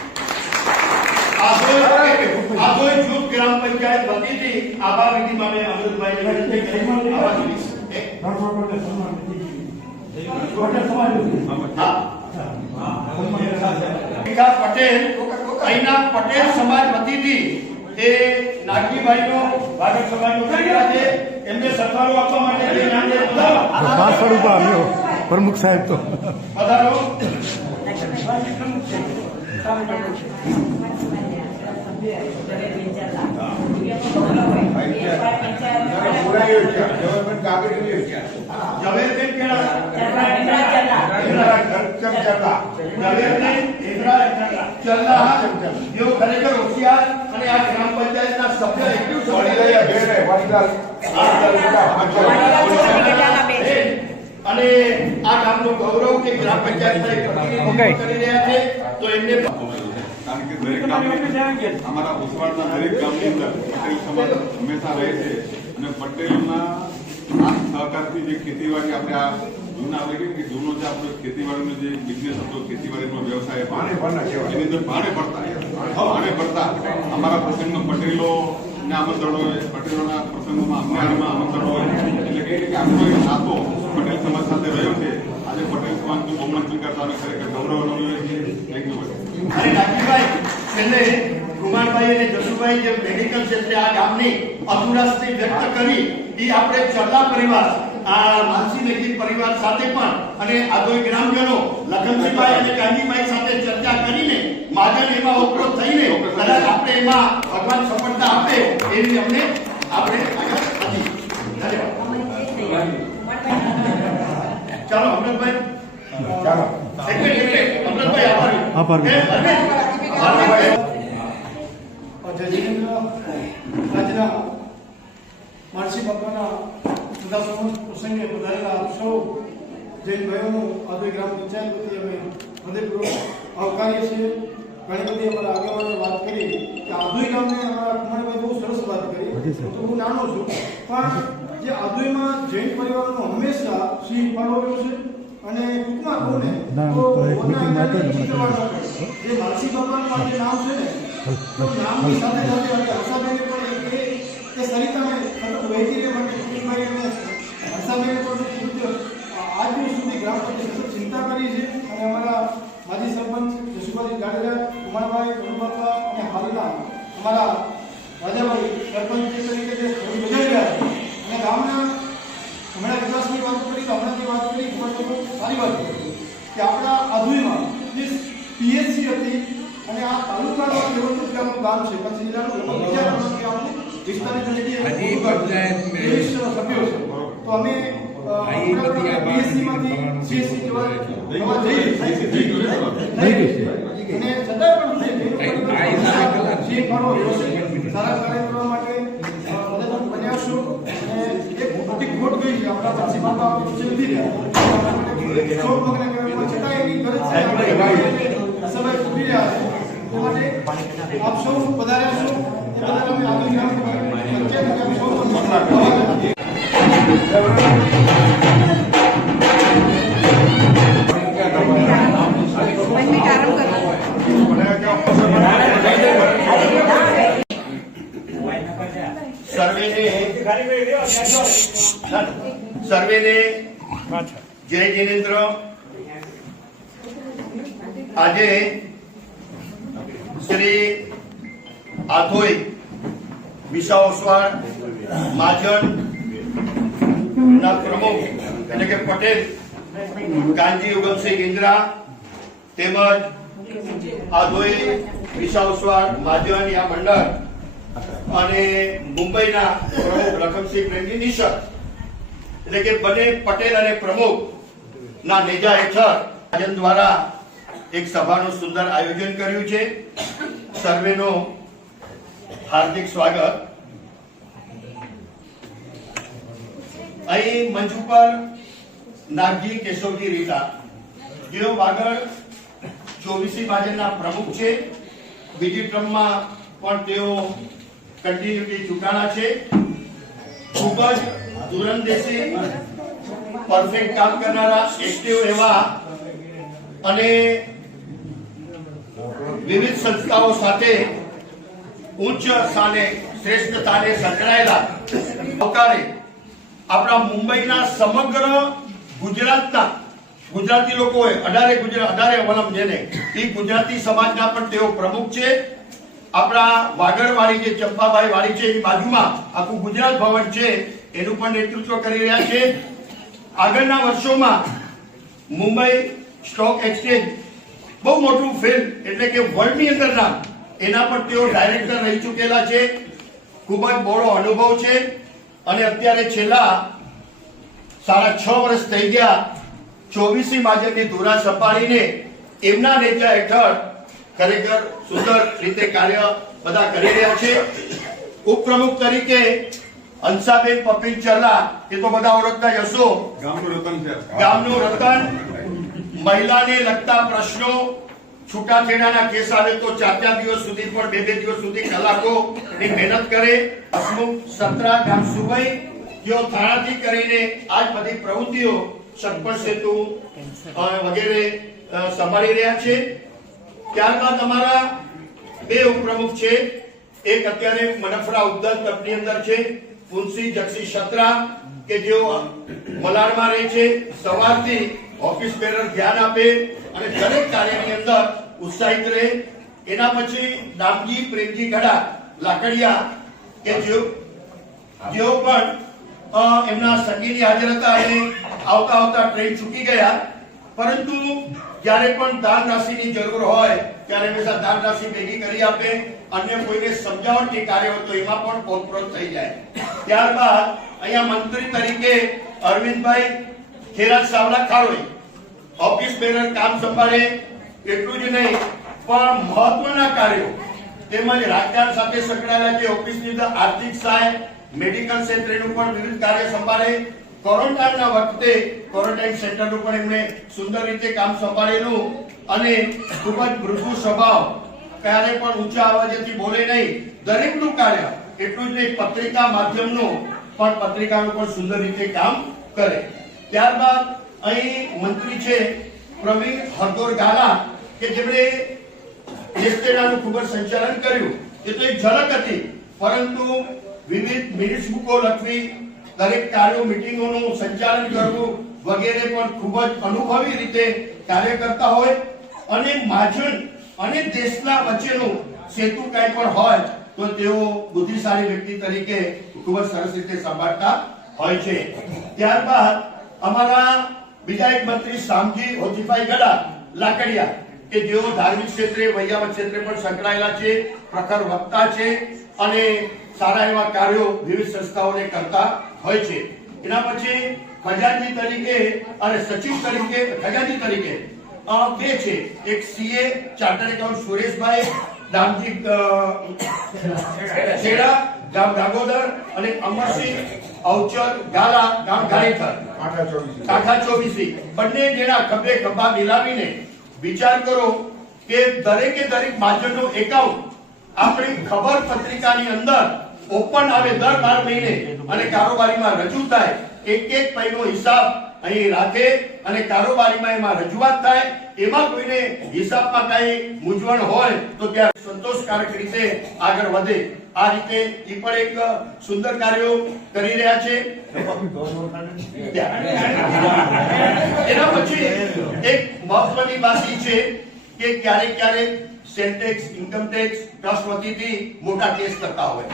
Adhoi જૂથ ગ્રામ પંચાયત વતીથી આભાર વિધિ માટે અમૃતભાઈને વિનંતી કરી. આભાર વિધિ. પટેલ અહીંના પટેલ સમાજ વતીથી એ નાગજીભાઈનો ભાગર સમાજનો દીકરા છે, એમને સત્કારો આપવા માટે પ્રમુખ સાહેબ તો પધારો. ઝવેરબેન કેળા, જેઓ ખરેખર હોશિયાર અને આ ગ્રામ પંચાયતના સભ્ય એક્ટિવ અને આ ગામનું ગૌરવ કે ગ્રામ પંચાયતના એક પ્રતિનિધિત્વ કરી રહ્યા છે. તો એમને કારણ કે દરેક ગામની અમારા ઉસવાડના દરેક ગામની અંદર પટેલ સમાજ હંમેશા રહે છે. અને પટેલના આ સહકારથી જે ખેતીવાડી આપણે આ જૂના આપણે કહીએ કે જૂનો જે આપણો ખેતીવાડીનો જે બિઝનેસ હતો, ખેતીવાડીનો વ્યવસાય હતો, એની અંદર ભાડે પડતા અમારા પ્રસંગમાં પટેલોને આમંત્રણ હોય, પટેલોના પ્રસંગોમાં અમને આમંત્રણ હોય. એટલે કે આપણો એક નાતો પટેલ સમાજ સાથે રહ્યો છે. આજે પટેલ સમાજનું બહુમત સ્વીકારતા અમે ખરેખર ગૌરવ અનુભવીએ છીએ. Thank you. અને નાગજીભાઈ છેલ્લે કુમારભાઈ અને જસુભાઈ જે મેડિકલ ક્ષેત્રે આ ગામની અધુરાશથી વ્યક્ત કરી, એ આપણે ચરલા પરિવાર, આ માનસી નગી પરિવાર સાથે પણ અને આધોઈ ગ્રામજનો લખનસિંહભાઈ અને કાનજીભાઈ સાથે ચર્ચા કરીને માજન એમાં ઓપરોત થઈને કદાચ આપણે એમાં ભગવાન સફળતા આપે એવી અમને આપણે આગળ હતી. ધન્યવાદ. ચાલો અમૃતભાઈ, ચાલો અમૃતભાઈ આભાર. આજના માનસી બાપાના સદાસંવત પ્રસંગે પધારેલા આપ સૌ જૈન ભાઈઓનું આધોઈ ગ્રામ પંચાયત વતી અમે હૃદયપૂર્વક આવકારીએ છીએ. ઘણી બધી અમારા આગેવાનોએ વાત કરી કે આધોઈ ગામને અમારા કુમારભાઈ બહુ સરસ વાત કરી. હું નાનો છું, પણ જે આધોઈમાં જૈન પરિવારનો હંમેશા સિંહ ફાળો રહ્યો છે. અને ટૂંકમાં કહું ને તો જે માનસી બાપાનું જે નામ છે ને, તો નામની સાથે સાથે હર્ષાબેને પણ એ સરિતાને સતત વહેતી રહે માટે કુમારભાઈ અને હર્ષાબેને પણ આજ દિવસ સુધી ગ્રામ પંચાયત સતત ચિંતા કરી છે. અને અમારા માજી સરપંચ જશુભાઈ જાડેજા, કુમારભાઈ, કનુબાપા અને હાલના અમારા રાજાભાઈ સરપંચ તરીકે જે ફરજ બજાવી રહ્યા છે. અને ગામના હમણાં વિકાસની વાત કરી તો હમણાંની વાત કરી ખૂબ સારી વાત કરી કે આપણા આધુઈમાં જે પીએચસી હતી અને આ તાલુકામાં દેવળપુર ગામનું ગામ છે, કચ્છ જિલ્લાનું લગભગ બીજા ક્રમાંકે આપણું વિસ્તારની સભ્યો છે. તો અમે પીએચસીમાંથી સીએસસી જેવા જઈ અને છતાં પણ સારા કાર્ય કરવા માટે મદદરૂપ બન્યા છો. અને એક મોટી ખોટ ગઈ છે આપણા માનસી બાપા વચ્ચે નથી રહ્યા, છતાં એની ગરજ સમય પૂરી રહ્યા છે. એ માટે આપ સૌ પધાર્યા છો એ બદલ અમે આધોઈ ગ્રામ પંચાયત સૌ સર્વેને જય જિનેન્દ્ર, આજે શ્રી આધોઈ વિસાવસવાડ મહાજન ના પ્રમુખ એટલે કે પટેલ કાનજી ઉગમસિંહ ઇન્દ્રા તેમજ આધોઈ વિસાવસવાડ મહાજન યા મંડળ અને મુંબઈના પ્રમુખ લખમસિંહ પ્રેમજી નિશા એટલે કે બંને પટેલ અને પ્રમુખ ના નેજા હેઠળ આયોજન દ્વારા એક સભાનું સુંદર આયોજન કર્યું છે. સર્વેનો હાર્દિક સ્વાગત. અહીં મંચ ઉપર નાગજી કેશવજી રીતા જેઓ વાગડ 24 મહાજનના પ્રમુખ છે. બીજી ટર્મમાં પણ તેઓ કન્ટિન્યુટી ચૂંટાણા છે. ખૂબ જ દૂરંદેશી પરફેક્ટ કામ કરનારા એક્ટિવ એવા અને વિવિધ સંસ્થાઓ સાથે ઉચ્ચ સ્થાને શ્રેષ્ઠ સ્થાને સંકળાયેલા આવકારે આપણા મુંબઈના સમગ્ર ગુજરાતના ગુજરાતી લોકો હોય 18 વલમ જેને એ ગુજરાતી સમાજના પણ તેઓ પ્રમુખ છે. આપણા વાગડવાળી જે ચંપાભાઈ વાળી છે એની બાજુમાં આખું ગુજરાત ભવન છે એનું પણ નેતૃત્વ કરી રહ્યા છે. આગળના વર્ષોમાં મુંબઈ સ્ટોક એક્સચેન્જ બહુ મોટું ફિલ્મ એટલે કે વર્લ્ડની અંદર નામ એના પણ તેઓ ડાયરેક્ટર રહી ચૂકેલા છે. ખૂબ જ બહોળો અનુભવ છે અને અત્યારે છેલ્લા 6.5 વર્ષ થઈ ગયા 24 મહાજનની ધુરા સંભાળીને એમના નેજા હેઠળ ખરેખર સુંદર રીતે કાર્ય બધા કરી રહ્યા છે. ઉપપ્રમુખ તરીકે હંસાબેન પપીન ચરલા એ તો બધા ઓળખતા હશો, ગામનું રતન. મહિલાને લગતા પ્રશ્નો છૂટાછેડાના કેસ આવે તો 4 દિવસ સુધી પણ 2 દિવસ સુધી કલાકો ની મહેનત કરે. હસમુખ સત્રા ગામ સુભાઈ જેઓ થાણાથી કરીને આજ બધી પ્રવૃત્તિઓ સરપંચ સેતુ વગેરે સંભાળી રહ્યા છે. ત્યારબાદ અમારા 2 ઉપપ્રમુખ છે. એક અત્યારે મનફરા ઉદ્દલ તપની અંદર છે ફુનસી જક્ષી સત્રા કે જેઓ મલાડમાં રહે છે. સવારથી ઓફિસ બેરર ધ્યાન આપે અને દરેક કાર્યની અંદર ઉત્સાહિત રહે. એના પછી દામજી પ્રેમજી ગડા લાકડિયા કે જેઓ પણ એમના સંગીની હાજર હતા અને આવતા ટ્રેન ચૂકી ગયા, પરંતુ જ્યારે પણ દાન રાશિની જરૂર હોય ત્યારે હંમેશા દાન રાશિ ભેગી કરી આપે. અન્ય કોઈને સમજાવટની કાર્ય હોય તો એમાં પણ પોતપ્રોત થઈ જાય. ત્યારબાદ અહીંયા મંત્રી તરીકે અરવિંદભાઈ ખેરાજ સાવલા ખારોઈ ઓફિસ બેરર કામ સંભાળે. એટલું જ નહીં પણ મહત્વના કાર્યો તેમજ રાજકારણ સાથે સંકળાયેલા જે ઓફિસની અંદર આર્થિક સહાય, મેડિકલ ક્ષેત્રનું પણ વિવિધ કાર્ય સંભાળે. ક્વોરન્ટાઇનના વખતે ક્વોરન્ટાઇન સેન્ટરનું પણ એમણે સુંદર રીતે કામ સંભાળેલું અને ખૂબ જ મૃદુ સ્વભાવ, ક્યારે પણ ઊંચા અવાજેથી બોલે નહીં. દરેકનું કાર્ય એટલું જ નહીં પત્રિકા માધ્યમનું પણ પત્રિકાનું પણ સુંદર રીતે કામ કરે. ત્યારબાદ અહીં મંત્રી છે પ્રવીણ હરદોર ગાલા કે જેમણે એસ્ટેડાનું ખૂબ જ સંચાલન કર્યું. એ તો એક ઝલક હતી, પરંતુ વિવિધ મિનિટ્સ બુકો લખવી, દરેક કાર્યો મિટિંગોનું સંચાલન કરવું વગેરે પણ ખૂબ જ અનુભવી રીતે કાર્ય કરતા હોય. અને મહાજન અને દેશના વચ્ચેનું સેતુ કંઈ પણ હોય તો તેઓ બુદ્ધિશાળી વ્યક્તિ તરીકે ખૂબ જ સરસ રીતે સંભાળતા હોય છે. ત્યારબાદ અમારા બીજા એક મંત્રી શામજી હોજીભાઈ ગડા લાકડિયા કે જેઓ ધાર્મિક ક્ષેત્રે, વૈયાવટ ક્ષેત્રે પણ સંકળાયેલા છે, પ્રખર વક્તા છે અને સારા એવા કાર્યો વિવિધ સંસ્થાઓને કરતા હોય છે. એના પછી ખજાનજી તરીકે અને સચિવ તરીકે ખજાનજી તરીકે 2 છે. એક CA chartered account Sureshbhai Damji છેડા ગામ ગાગોદર અને અમરસિંહ અવચર ગાલા ગામ ગારેથર કાંઠા 24. બંને જેના ખભે ખભા મિલાવીને વિચાર કરો કે દરેક મહાજનનો એકાઉન્ટ આપણી ખબર પત્રિકાની અંદર ઓપન આવે દર 12 મહિને અને કારોબારીમાં રજૂ થાય. એક પૈનો હિસાબ અહીં રાખે અને કારોબારીમાં એમાં રજૂઆત થાય. એમાં કોઈને હિસાબમાં કઈ મૂંઝવણ હોય તો ત્યાં સંતોષકારક રીતે આગળ વધે આ રીતે એ પણ એક સુંદર કાર્યો કરી રહ્યા છે. એના પછી એક મહત્વની વાત એ છે કે ક્યારેક ક્યારેક સેન્ટેક્સ ઇન્કમ ટેક્સ ટ્રસ્ટ વતીથી મોટા કેસ કરતા હોય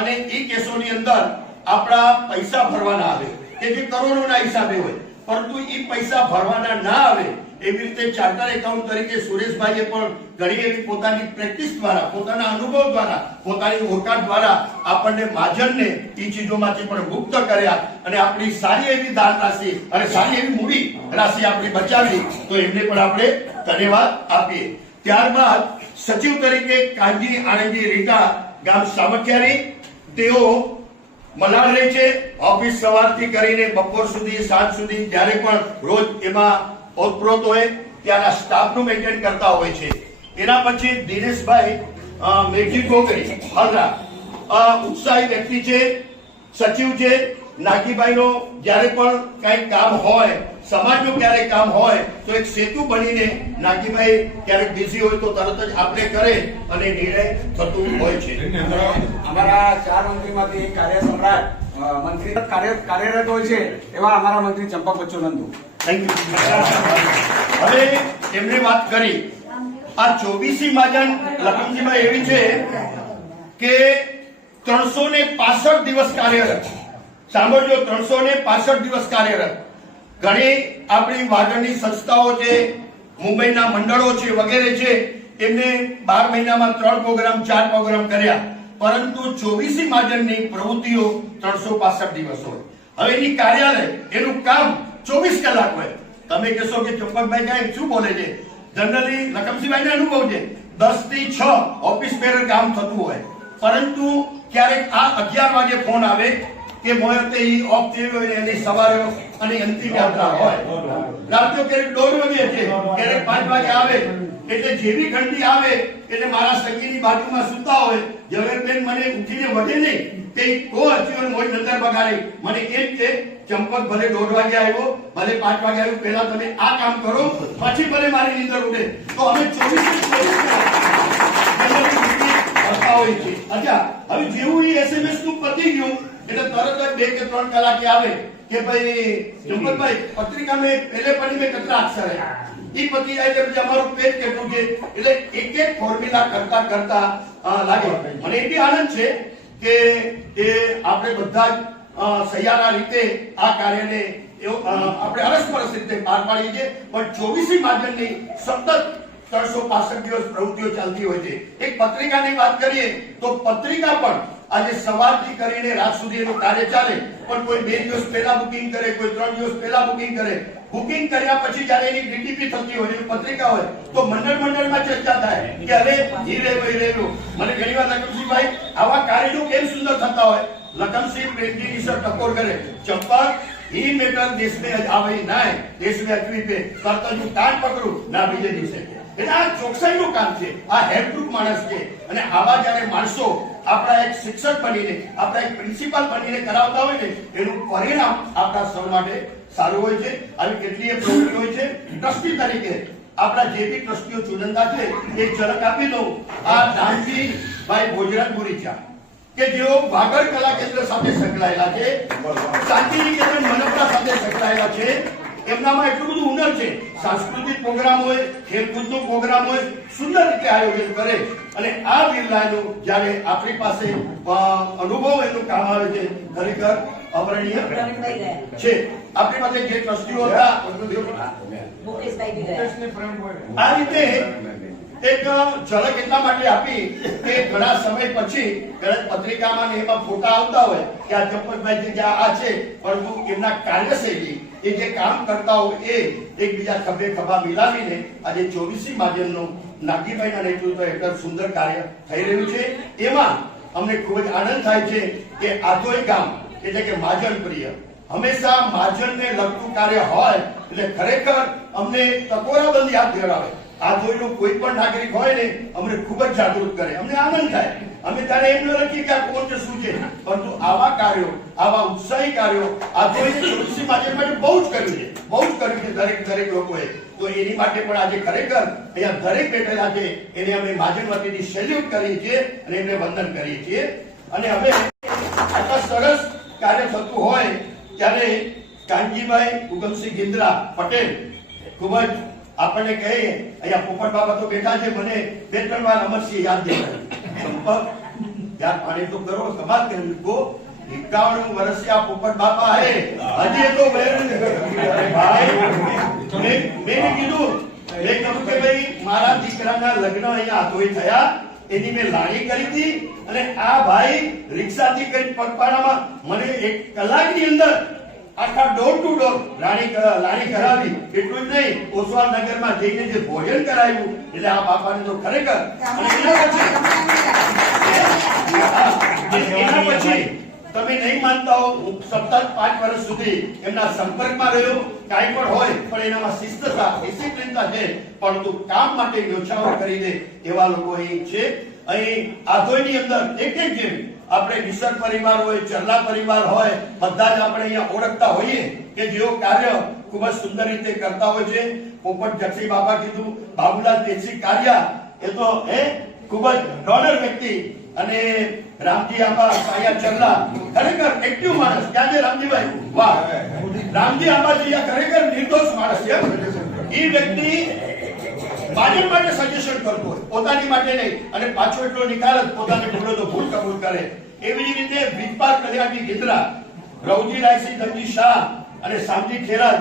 અને એ કેસોની અંદર આપણા પૈસા ભરવાના આવે કે જે કરોડોના હિસાબે હોય, પરંતુ એ પૈસા ભરવાના ના આવે એવી રીતે ચાર્ટર એકાઉન્ટ તરીકે સુરેશભાઈએ પણ ઘણી એવી પોતાની પ્રેક્ટિસ દ્વારા, પોતાના અનુભવ દ્વારા, પોતાની ઓળખાણ દ્વારા આપણને મહાજનને એ ચીજોમાંથી પણ મુક્ત કર્યા અને આપણી સારી એવી દાન રાશિ અને સારી એવી મૂડી રાશિ આપણે બચાવી, તો એમને પણ આપણે ધન્યવાદ આપીએ. ત્યારબાદ સચિવ તરીકે કાનજી આણંદજી રીટા ગામ સામખિયારી, તેઓ મલાડ રહે છે. ઓફિસ સવારથી કરીને બપોર સુધી, સાંજ સુધી જ્યારે પણ રોજ એમાં ઓતપ્રોત હોય ત્યાંના સ્ટાફનું મેન્ટેન કરતા હોય છે. એના પછી દિનેશભાઈ મેઘજી ગોગરી હાલરા ઉત્સાહી વ્યક્તિ છે, સચિવ છે. નાગીભાઈનો જ્યારે પણ કઈ કામ હોય, સમાજનું ક્યારેક કામ હોય તો એક સેતુ બનીને નાગીભાઈ ક્યારેક બિઝી હોય તો તરત જ આપણે કરે અને નિર્ણય થતું હોય છે. અમારા 4 મંત્રીમાંથી કાર્ય સમ્રાટ મંત્રી કાર્યરત હોય છે એવા અમારા મંત્રી ચંપક બચ્ચુ નંદુ. Thank you. હવે એમણે વાત કરી આ 24મી મહાજન લખમજીભાઈ એવી છે કે 365 દિવસ કાર્યરત. સાંભળજો, 365 દિવસ કાર્યરત. ઘણી આપણી વાગડની સંસ્થાઓ છે, મુંબઈના મંડળો છે વગેરે છે, એમને 12 મહિનામાં 3 પ્રોગ્રામ 4 પ્રોગ્રામ કર્યા, પરંતુ 24મી મહાજનની પ્રવૃત્તિઓ 365 દિવસ હોય. હવે એની કાર્યાલય, એનું કામ 24 કલાક હોય. તમે કહેશો કે ચંપકભાઈ કાંઈ શું બોલે છે? જનરલી લખમસિંહભાઈને અનુભવ છે, 10 થી 6 ઓફિસ બેરર કામ થતું હોય, પરંતુ ક્યારેક આ 11 વાગે ફોન આવે કે મોયતે ઈ ઓફ થઈ હોય ને એની સવારે અને અંતિમ યાત્રા હોય. રાત્રે ક્યારેક 1:30 વાગે છે, ક્યારેક 5 વાગે આવે. એટલે જેવી ઘંટી આવે એટલે મારા સગીની બાજુમાં સુતા હોય, ઝવેરબેન મને ઉઠીને વધે નહીં કે કો હચ્યો મોય નંદર બગાડી, મને એમ કે ચંપક ભલે 1:30 વાગે આવ્યો, ભલે 5 વાગે આવ્યો, પહેલા તમે આ કામ કરો, પછી ભલે મારી નીંદર ઉડે. તો અમે 24 હોય છે. અચ્છા, હવે જેવું એ SMS નું પતી ગયું એટલે તરત જ 2 કે 3 કલાકે આવે કે ભાઈ ચંપકભાઈ પત્રિકા में पहले पन्ने में कितना अक्षर है, ई पति જાય કે પછી અમારું પેજ કેટલું છે. એટલે એક એક ફોર્મ્યુલા કરતા કરતા લાગે. મને એ બી આનંદ છે કે એ આપણે બધા સહિયારા રીતે આ કાર્યને આપણે અરસપરસ રીતે પાર પાડીએ છીએ. પણ 24મી મહાજનની સતત 365 દિવસ પ્રવૃત્તિઓ ચાલતી હોય છે. એક પત્રિકાની વાત કરીએ તો પત્રિકા પણ આજે સવારથી કરીને રાત સુધી એનું કાર્ય ચાલે, પણ કોઈ 2 દિવસ પહેલા બુકિંગ કરે, કોઈ 3 દિવસ પહેલા બુકિંગ કરે. બુકિંગ કર્યા પછી જયારે એની ડીટીપી થતી હોય, એની પત્રિકા હોય, તો મંડળમાં ચર્ચા થાય કે અરે ઈ રહ્યું. મને ઘણી વાર લખમસિંહભાઈ આવા કાર્યો કેમ સુંદર થતા હોય. લખમસિંહ પ્રેમજી ની સર ટકોર કરે, ચંપક ही मैटर देश में आवे ना है, देश में अचवी पे करता जो कान पकड़ू ना બીજે દિવસે. એટલે આ ચોકસાઈનું કામ છે, આ હેલ્પફુલ માણસ છે. અને આવા જ્યારે માણસો આપણા એક શિક્ષક બનીને, આપણા એક પ્રિન્સિપાલ બનીને કરાવતા હોય ને, એનું પરિણામ આપણા સૌ માટે સારું હોય છે. આવી કેટલીય પ્રવૃત્તિ હોય છે. ટ્રસ્ટી તરીકે આપણા જે બી ટ્રસ્ટીઓ ચુનંદા છે એક ઝલક આપી દઉં. આ દામજીભાઈ ભોજરાજપુરી છે કે જેઓ વાગડ કલા કેન્દ્ર સાથે સંકળાયેલા છે, શાંતિનિકેતન મનપરા સાથે સંકળાયેલા છે. એમનામાં એટલું બધું હુનર છે, સાંસ્કૃતિક પ્રોગ્રામ હોય, ખેલકૂદનો પ્રોગ્રામ હોય, સુંદર રીતે આયોજન કરે. અને આ બિરલાનું જ્યારે આપણી પાસે અનુભવ એનું કામ આવે છે, ખરેખર અવર્ણનીય છે. આપણી પાસે જે ટ્રસ્ટીઓ હતા આ રીતે એક ઝલક એટલા માટે આપી કે ઘણા સમય પછી કદાચ પત્રિકામાં એમાં ફોટા આવતા હોય કે આ ચંપકભાઈ જે આ છે, પરંતુ એમના કાર્યશૈલી, એ જે કામ કરતા હોય એ એકબીજા ખભે ખભા મિલાવીને આજે 24મી મહાજનનું નાગીભાઈના નેતૃત્વ હેઠળ સુંદર કાર્ય થઈ રહ્યું છે. એમાં અમને ખૂબ જ આનંદ થાય છે કે આધોઈ ગામ એટલે કે મહાજન પ્રિય, હંમેશા મહાજનને લગતું કાર્ય હોય એટલે ખરેખર અમને ટકોરાબંધ યાદ કરાવે. આધોઈનો કોઈ પણ નાગરિક હોય ને અમને ખૂબ જ જાગૃત કરે, અમને આનંદ થાય અમે ત્યારે એમ ન લખીએ કે આ કોણ છે શું છે, પરંતુ આવા કાર્યો, આવા ઉત્સાહી કાર્યો આ જોઈને ચોવીસી માજન માટે બહુ જ કર્યું છે દરેક લોકોએ. તો એની માટે પણ આજે ખરેખર અહીંયા દરેક બેઠેલા છે એને અમે માજન વતીથી સેલ્યુટ કરીએ છીએ અને એમને વંદન કરીએ છીએ. અને હવે આટલા સરસ કાર્ય થતું હોય ત્યારે કાનજીભાઈ ઉગમસિંહ ગિંદ્રા પટેલ ખૂબ જ આપણને કહીએ, અહીંયા પોપટ બાબા તો બેઠા છે, મને 2-3 વાર અમરસિંહ યાદ દેવાય यार पानी तो करो समाज के को 51 वर्षीय पोपट बापा है हजी तो भाई मैंने કીધું કે ભાઈ મારા દીકરાના લગ્ન અહીંયા આધોઈ થયા એની મેં લાણી કરી હતી અને આ ભાઈ રિક્ષાથી કરી પગપાળામાં મને 1 કલાકની અંદર આખા ડોર ટુ ડોર લાણી કરાવી. એટલું જ નહીં, ઓસવાલ નગરમાં જઈને જે ભોજન કરાવ્યું, એટલે આ બાપાને તો ખરેખર. અને એના પછી તમે નહીં માનતા હો, હું સતત 5 વર્ષ સુધી એમના સંપર્કમાં રહ્યો. કાંઈ પણ હોય પણ એનામાં શિસ્તતા, ડિસિપ્લિનતા છે, પરંતુ કામ માટે યોજનાઓ કરી દે એવા લોકો અહીં છે. અહીં આધોઈની અંદર એક જેમ આપણે નિસર્ગ પરિવાર હોય, ચરલા પરિવાર હોય, બધા જ આપણે અહીંયા ઓળખતા હોઈએ કે જેઓ કાર્ય ખૂબ જ સુંદર રીતે કરતા હોય છે. પોપટ જક્ષી બાબા કીધું, બાબુલાલ તેજસી કારિયા એ તો ખૂબ જ ડોનર વ્યક્તિ, અને રામજી આંબા સાયા ચરલા ખરેખર એક્ટિવ માણસ. ક્યાં છે રામજીભાઈ? વાહ, રામજી આંબાજી આ ખરેખર નિર્દોષ માણસ છે. એ વ્યક્તિ ભાજપ માટે સજેશન કરતો હોય, પોતાની માટે નહીં, અને પાછો એટલો નિકાલ જ પોતાને ભૂલો તો ભૂલ કબૂલ કરે. એવી જ રીતે વિજપાલ કલ્યાણજી ગિંદ્રા, રવજી રાયસિંહ ધનજી શાહ અને શામજી ખેરા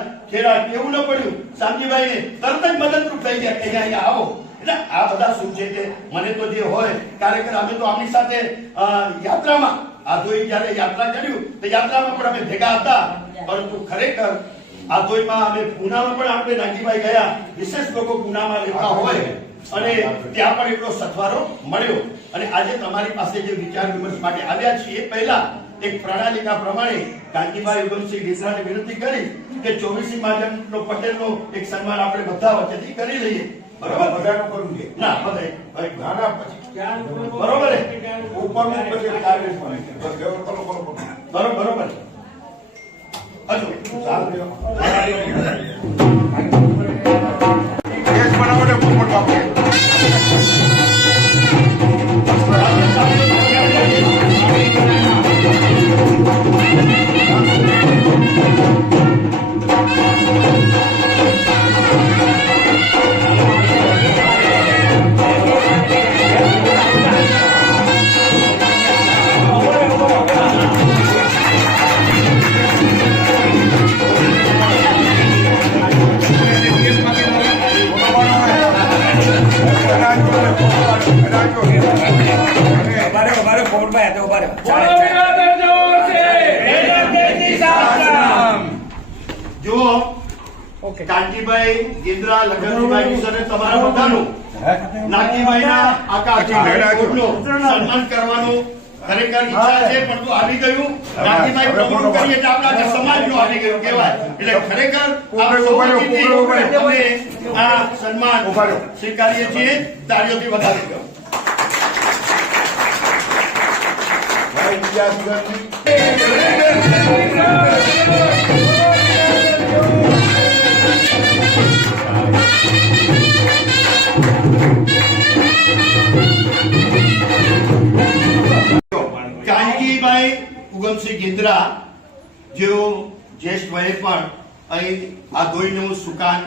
કેવું ન પડ્યું, શામજીભાઈને તરત જ મદદરૂપ થઈ ગયા કે અહીંયા આવો. એટલે આ બધા શું છે કે મને તો જે હોય કાર્યકર, અમે તો આમની સાથે યાત્રામાં આધોઈ જયારે યાત્રા કર્યું તો યાત્રામાં પણ અમે ભેગા હતા. પરંતુ ખરેખર આધોઈમાં અમે પૂનામાં પણ આપણે નાગીભાઈ ગયા, વિશેષ લોકો પૂનામાં રહેતા હોય અને ત્યાં પણ એટલો સથવારો મળ્યો. અને આજે તમારી પાસે જે વિચાર વિમર્શ માટે આવ્યા છીએ, એ પહેલા એક પ્રણાલિકા પ્રમાણે કાનજીભાઈ ઉગમસિંહ ગિંદ્રાને વિનંતી કરી કે 24 મહાજનનો પટેલનો એક સન્માન આપણે બધા વચ્ચેથી કરી લઈએ. બરોબર? બધાનું કરવું છે ના બધાય નાના પછી બરોબર ઉપરનું પછી કાર્ય બરોબર. હજુ ચાલ દેવો કેસ બનાવો ને પોપટ બાપુ. કાનજીભાઈ ગિંદ્રા, લખનજીભાઈ નિસરે તમારા બધાનું નાગજીભાઈના આખા સન્માન કરવાનું ખરેખર ઈચ્છા છે, પણ તો આવી ગયું. નાગજીભાઈ પ્રમુખ કરીએ એટલે આપણા સમાજનું આવી ગયું કહેવાય. એટલે ખરેખર અમે આ સન્માન સ્વીકારીએ છીએ. તાળીઓથી વધારી દો. કાનજીભાઈ ઉગમસિંહ ગિંદ્રા જેઓ જ્યેષ્ઠ વયે પણ અહીં આધોઈનું સુકાન,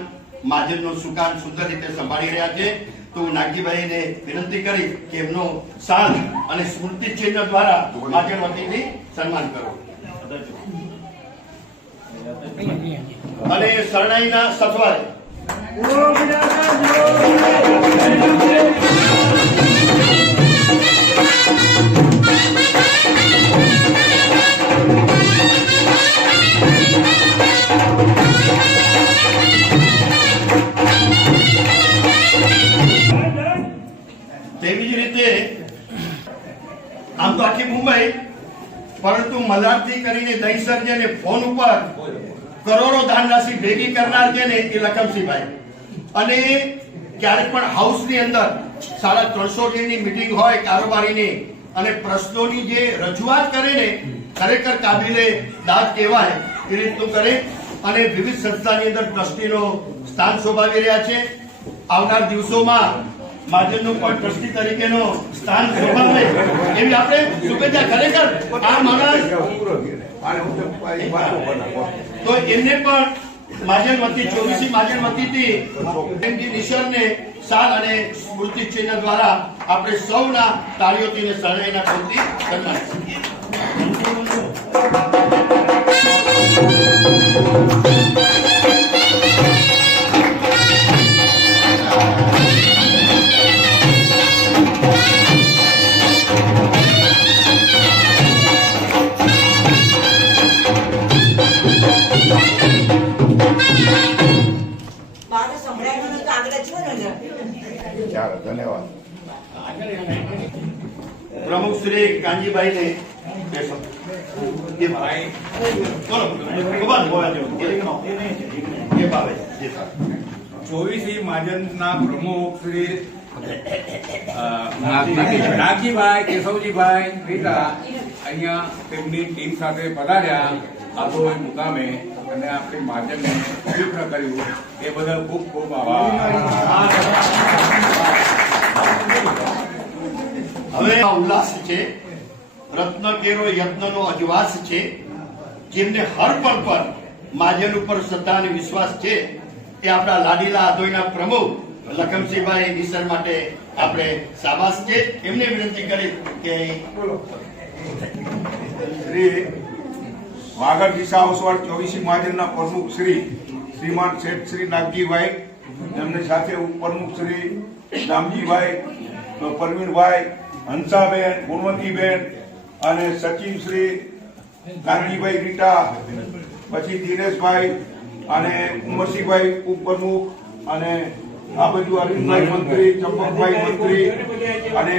માજનનું સુકાન સુંદર રીતે સંભાળી રહ્યા છે. તો નાગજીભાઈને વિનંતી કરી કે એમનો શાલ અને સ્મૃતિ ચિહ્ન દ્વારા માજન વતીથી સન્માન કરો. અને શરણાઈના સથવારે તેવી જ રીતે આમ તો આખી મુંબઈ, પરંતુ મલાડથી કરીને દહીસર છે ને ફોન ઉપર કરોડો દાન રાશિ ભેગી કરનાર છે ને એ લખમસિંહભાઈ. અને ક્યારેક પણ હાઉસની અંદર 350 જેની મીટિંગ હોય કારોબારીની, અને પ્રશ્નોની જે રજૂઆત કરે ને ખરેખર કાબિલે દાદ કહેવાય એ રીતનું કરે અને વિવિધ સંસ્થાની અંદર ટ્રસ્ટીનો સ્થાન શોભાવી રહ્યા છે. આવનાર દિવસોમાં મહાજનનું પણ ટ્રસ્ટી તરીકેનો સ્થાન શોભાવે એવી આપણે શુભેચ્છા. ખરેખર આ માણસ તો એમને પણ મહાજન વતી 24 મહાજન વતીથી પ્રેમજી નિશરને શાલ અને સ્મૃતિ ચિહ્ન દ્વારા આપણે સૌના તાળીઓથી અને શરણાઈના ઠોકથી સન્માનિત કરીએ. ધન્યવાદ. પ્રમુખ શ્રી કાનજીભાઈને ચોવીસી મહાજનના પ્રમુખ શ્રી નાગજીભાઈ કેશવજીભાઈ રીટા અહીંયા તેમની ટીમ સાથે પધાર્યા આબોઈ મુકામે અને આપણી મહાજનને પવિત્ર કર્યું એ બદલ ખૂબ ખૂબ આભાર. હવે આ ઉલ્લાસ છે, રત્ન કેરો યત્નનો અજવાસ છે. જેમને હર પળ પર મહાજન ઉપર શ્રદ્ધા અને વિશ્વાસ છે એ આપણા લાડીલા આધોઈના પ્રમુખ લખમસિંહભાઈ નિસર માટે આપણે શાબાશ છે. એમને વિનંતી કરી કે શ્રી વાગડ દિશા ઓસવાડ 24 મહાજનના પ્રમુખ શ્રીમાન શેઠ શ્રી નાગજીભાઈ, એમની સાથે ઉપપ્રમુખ શ્રી રામજીભાઈ, પરવીનભાઈ, હંસાબેન, ગુણવંતીબેન અને સચિવ શ્રી કાનજીભાઈ રીટા, પછી દિનેશભાઈ અને ઉમરસિંહભાઈ ઉપપ્રમુખ અને આ બાજુ અરવિંદભાઈ મંત્રી, ચંપકભાઈ મંત્રી અને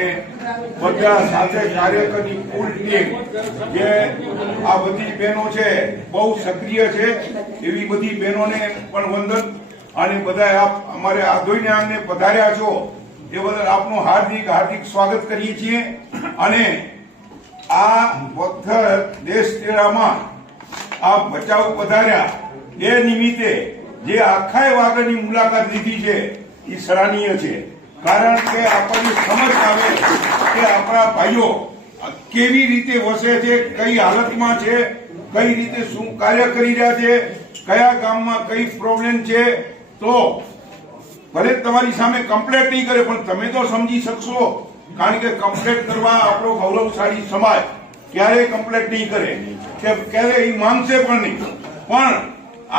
બધા સાથે કાર્યકરની કુલ ટીમ જે આ બધી બહેનો છે બહુ સક્રિય છે એવી બધી બહેનોને પણ વંદન. અને બધા આપ અમારે આધોઈને આંગણે પધાર્યા છો એ બદલ આપનું હાર્દિક હાર્દિક સ્વાગત કરીએ છીએ. અને આ વખત દેશ તેડામાં આ ભચાઉ પધાર્યા એ નિમિત્તે જે આખાય વાગડની મુલાકાત લીધી છે એ સરાહનીય છે. કારણ કે આપણને સમજ આવે કે આપણા ભાઈઓ કેવી રીતે વસે છે, કઈ હાલતમાં છે, કઈ રીતે શું કાર્ય કરી રહ્યા છે, કયા ગામમાં કઈ પ્રોબ્લેમ છે. તો ભલે તમારી સામે કમ્પ્લેટ નહીં કરે પણ તમે તો સમજી શકશો, કારણ કે કમ્પ્લેટ કરવા આપણો ગૌરવશાળી સમાજ ક્યારેય કમ્પ્લેટ નહીં કરે કે ક્યારેય એ માંગશે પણ નહીં. પણ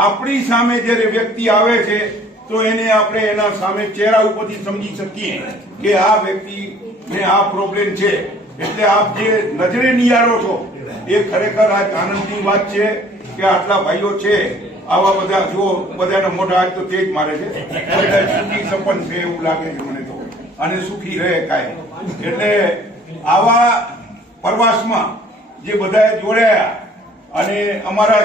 આપણી સામે જ્યારે વ્યક્તિ આવે છે તો એને આપણે એના સામે ચહેરા ઉપરથી સમજી શકીએ કે આ વ્યક્તિને આ પ્રોબ્લેમ છે. એટલે આપ જે નજરે નિહાળો છો એ ખરેખર આ આનંદની વાત છે કે આટલા ભાઈઓ છે. આવા બધા જો બધાના મોઢા આજ તો તેજ મારે છે, બધા સુખી સંપન્ન છે એવું લાગે છે મને તો, અને સુખી રહે કાંઈ. એટલે આવા પ્રવાસમાં જે બધા જોડાયા અને અમારા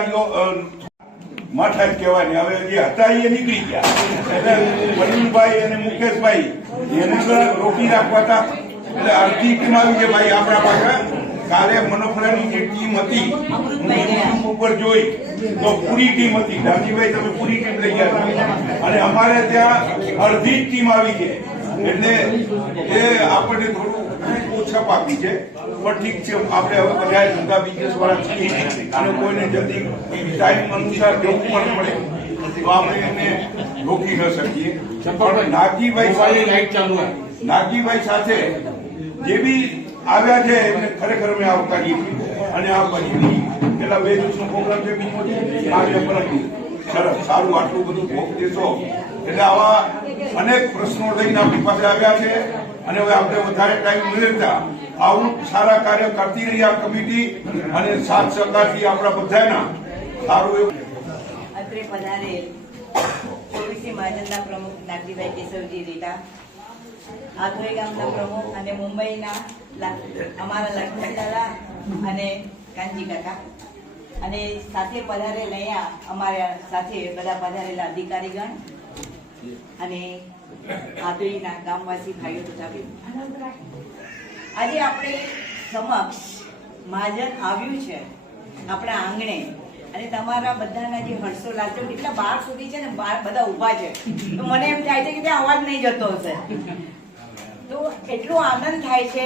માઠા જ કહેવાય ને, હવે જે હતા એ નીકળી ગયા. એટલે વરુણભાઈ અને મુકેશભાઈ એને રોકી રાખવા હતા. એટલે અડધી ટીમ આવી છે ભાઈ આપણા પાસે. કાલે મનોફરાની જે ટીમ હતી યુટ્યુબ ઉપર જોઈ તો પૂરી ટીમ હતી. રામજીભાઈ તમે પૂરી ટીમ લઈ ગયા અને અમારે ત્યાં અડધી જ ટીમ આવી છે. એટલે એ આપણને થોડું ઓછા પાકી છે પણ ઠીક છે. આપણે હવે બધા ધંધા બિઝનેસ વાળા છીએ અને કોઈને જલ્દી ટાઈમ અનુસાર જવું પણ પડે તો આપણે એને રોકી ન શકીએ. પણ નાગજીભાઈ સાથે જે બી આવ્યા છે એમને ખરેખર અમે આવકારીએ છીએ. અને આ પછીની પેલા 2 દિવસનો પ્રોગ્રામ છે બીજો સરસ સારું આટલું બધું ભોગ દેશો. એટલે આવા અનેક પ્રશ્નો લઈને આપણી પાસે આવ્યા છે અને હવે આપણે વધારે ટાઈમ મેળવતા આવું સારા કાર્ય કરતી રહી આ કમિટી અને સાથ સહકારથી આપણા બધાના સારું એવું. અત્રે પધારેલ 24 મહાજનના પ્રમુખ નાગજીભાઈ કેશવજી રીટા, આધોઈ ગામના પ્રમુખ અને મુંબઈના અમારા લક્ષ્મણ દાદા અને કાનજી કાકા, અને સાથે પધારેલ અહીંયા અમારા સાથે બધા પધારેલા અધિકારીગણ અને આધોઈના ગામવાસી ભાઈઓ તથા બહેનો. આજે આપણે સમક્ષ મહાજન આવ્યું છે આપણા આંગણે અને તમારા બધાના જે હર્ષો લાગતો કેટલા બહાર સુધી છે ને બહાર બધા ઊભા છે તો મને એમ થાય છે કે ત્યાં અવાજ નહીં જતો હશે તો એટલો આનંદ થાય છે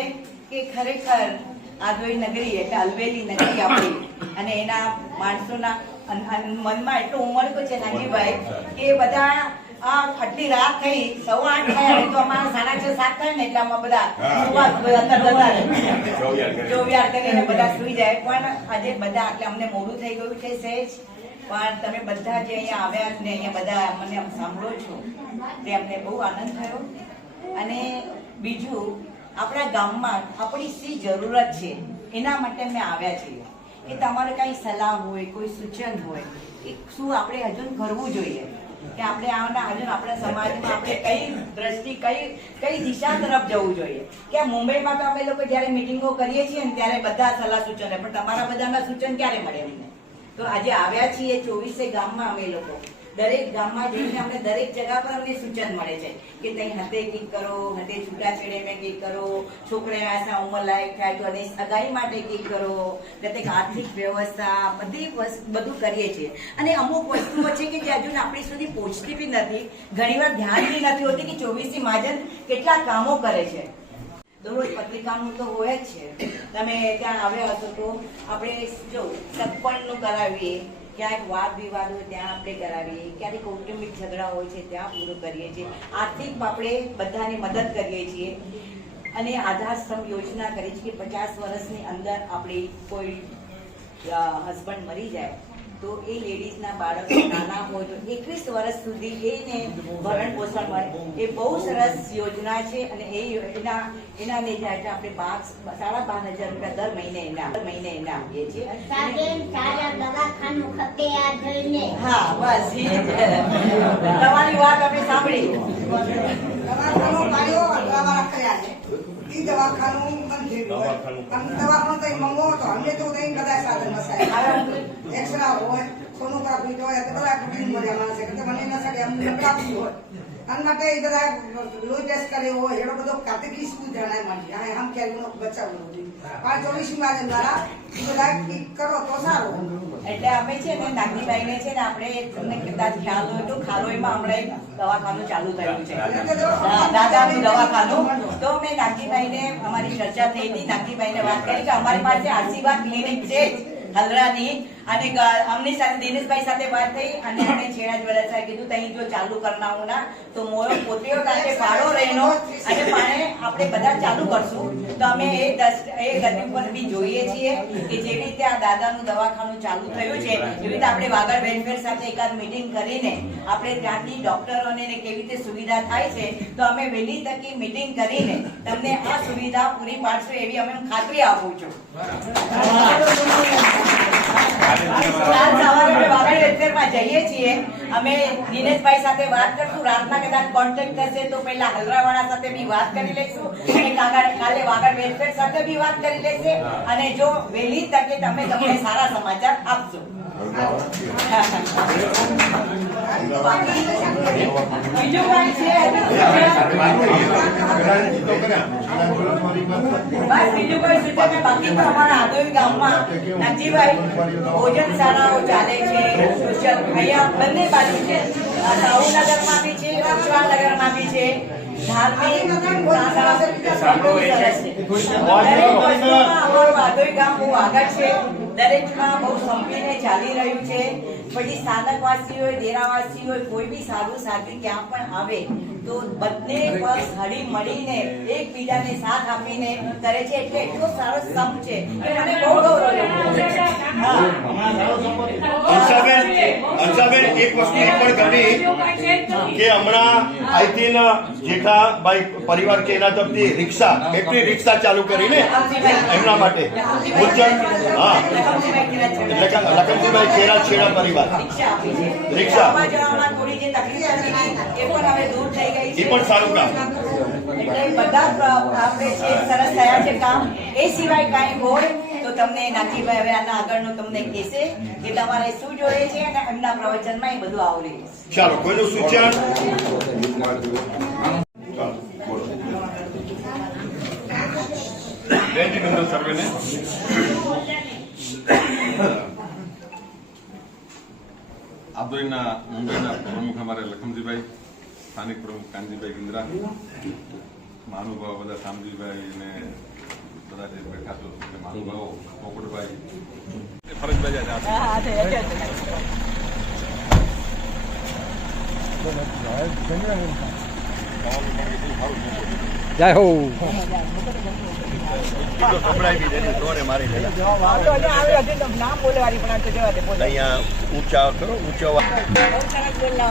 કે ખરેખર આધોઈ નગરી એટલે અલવેલી નગરી આપણી અને એના માણસોના મનમાં એટલો ઉમળકો છે નાનજીભાઈ કે બધા આટલી રાત થઈ 8:15 થાય તો અમારા 6:30 7 થાય ને એટલે આમાં બધા ચોવિયાર કરીને બધા સુઈ જાય પણ આજે બધા એટલે અમને મોડું થઈ ગયું છે સહેજ પણ તમે બધા જે અહીંયા આવ્યા ને અહીંયા બધા મને સાંભળો છો તે અમને બહુ આનંદ થયો અને બીજું આપણા ગામમાં આપણી શી જરૂરત છે એના માટે અમે આવ્યા છીએ કે તમારે કઈ સલાહ હોય કોઈ સૂચન હોય કે શું આપણે હજુ કરવું જોઈએ કે આપણે આવના હજુ આપણા સમાજમાં આપણે કઈ દ્રષ્ટિ કઈ દિશા તરફ જવું જોઈએ કે મુંબઈમાં તો અમે લોકો જયારે મિટિંગો કરીએ છીએ ને ત્યારે બધા સલાહ સૂચન પણ તમારા બધાના સૂચન ક્યારે મળે અમને તો આજે આવ્યા છીએ 24 ગામમાં અમે લોકો દરેક ગામમાં જઈને અમને દરેક જગ્યા પર અમને સૂચન મળે છે કે તઈ હતે કઈક કરો હતે છૂટાછેડે મેં કઈક કરો છોકરા ઉંમર લાયક થાય તો અને સગાઈ માટે કઈક કરો તે આર્થિક વ્યવસ્થા બધું કરીએ છીએ અને અમુક વસ્તુઓ છે કે જે હજુ આપણી સુધી પહોંચતી બી નથી ઘણીવાર ધ્યાન બી નથી હોતી કે 24 મહાજન કેટલા કામો કરે છે દરરોજ પત્રિકાનું તો હોય જ છે તમે ત્યાં આવ્યા હશો તો આપણે જો સગપણનું કરાવીએ ક્યાંક વાદ વિવાદ હોય ત્યાં આપણે કરાવીએ ક્યારેક કૌટુંબિક ઝઘડા હોય છે ત્યાં પૂરું કરીએ છીએ આર્થિક આપણે બધાને મદદ કરીએ છીએ અને આધાર સ્તંભ યોજના કરી છે કે 50 વર્ષની અંદર આપણે કોઈ હસબન્ડ મરી જાય તો એ લેડીઝના બાળકો નાના હોય તો 21 વર્ષ સુધી એને ભરણ પોષણ મળે એ બહુ સરસ યોજના છે અને એના ને જાય આપણે 12,500 રૂપિયા દર મહિને એને આપીએ છીએ હા બસ તમારી વાત અમે સાંભળી દવાખાનું તો મંગો તો અમને તો કદાચ સાધન એક્સરા હોય સોનોગ્રાફી હોય બધા મજા માણસે મને ના અમને પ્રાપ્તિ હોય અને માટે એ બધા લોહી ટેસ્ટ કર્યો હોય એનો બધો કાતકી શું જણાય માંડી અને આમ ક્યારે બચાવવું નથી 24 મહાજન દ્વારા બધા કરો તો સારું એટલે અમે છે ને નાગજીભાઈને છે ને આપણે તમને કદાચ ખ્યાલ હોય તો ખારોઈમાં હમણાં દવાખાનું ચાલુ થયું છે દાદાનું દવાખાનું તો મેં નાગજીભાઈને અમારી ચર્ચા થઈ હતી નાગજીભાઈને વાત કરી કે અમારી પાસે આશીર્વાદ ક્લિનિક છે હલરાની અને અમની સાથે દિનેશભાઈ સાથે વાત થઈ અને એમણે છેડા જ્વેલર્સ કીધું તઈ જો ચાલુ કરના હું ના તો મોરો પોતે કાંકે ફાળો રહેનો અને પાણે આપણે બધા ચાલુ કરશું તો અમે એ ગતિ પર બી જોઈએ છીએ કે જેવી રીતે આ દાદાનું દવાખાનું ચાલુ થયું છે એવી રીતે આપણે વાગડ વેલફેર સાથે એકાદ મીટિંગ કરીને આપણે ત્યાંથી ડોક્ટરોને કેવી રીતે સુવિધા થાય છે તો અમે વહેલી તકે મીટિંગ કરીને તમને આ સુવિધા પૂરી પાડશું એવી અમે ખાતરી આપું છું જઈએ છીએ અમે દિનેશભાઈ સાથે વાત કરશું રાતના કદાચ કોન્ટેક્ટ થશે તો પહેલા હલરાવાળા સાથે બી વાત કરી લઈશું કાલે વાગડ વેલફેર સાથે બી વાત કરી લેશે અને જો વહેલી તકે તમે તમને સારા સમાચાર આપશો બીજું કઈ છે બસ બીજું કોઈ સૂચન બાકી તો અમારા આદોઈ ગામમાં નાગજીભાઈ ભોજનશાળાઓ ચાલે છે સોશિયલ અહીંયા બંને બાજુ છે સાહુનગરમાં બી છે ઉજવાનગરમાં બી છે ધાર્મિક અમારું આદોઈ ગામ બહુ આગળ છે દરેકમાં બહુ સંપીને ચાલી રહ્યું છે પછી સ્થાનકવાસી હોય ડેરાવાસી હોય કોઈ બી સારું સાથી ક્યાં પણ આવે તો બંને પક્ષ હળી મળીને એકબીજાને સાથ આપીને કરે છે એટલે એટલો સારો સંપ છે કે મને બહુ ગૌરવ હંસાબેન એક વસ્તુ એ પણ ગમી કે હમણાં આઈ થિંક જેઠાભાઈ પરિવાર કે એના તરફથી રિક્ષા બેટરી રિક્ષા ચાલુ કરીને એમના માટે હા લખમજીભાઈ ખેરા છેડા પરિવાર રિક્ષા એ પણ સારું કામ એટલે બધા આપણે સરસ થયા છે કામ એ સિવાય કાંઈ હોય તો તમને નાગજીભાઈ હવે આના આગળનું તમને કહેશે કે તમારે શું જોઈએ છે અને એમના પ્રવચનમાં એ બધું આવરી ચાલો કોઈનું સૂચન રેન્જ નંબર સર્વે એને આદોઈના મુંબઈના પ્રમુખ અમારે લખમજીભાઈ, સ્થાનિક પ્રમુખ કાનજીભાઈ ગિંદ્રા, મહાનુભાવો બધા શામજીભાઈ અને બધા જે બેઠા છો તે મહાનુભાવો, પોપટભાઈ ફરજ બજાવ્યા જય હો. નામ બોલવાની પણ આ તો જવા દે બોલો. અહીંયા ઊંચા કરો, ઊંચો બહુ સરસ બોલો.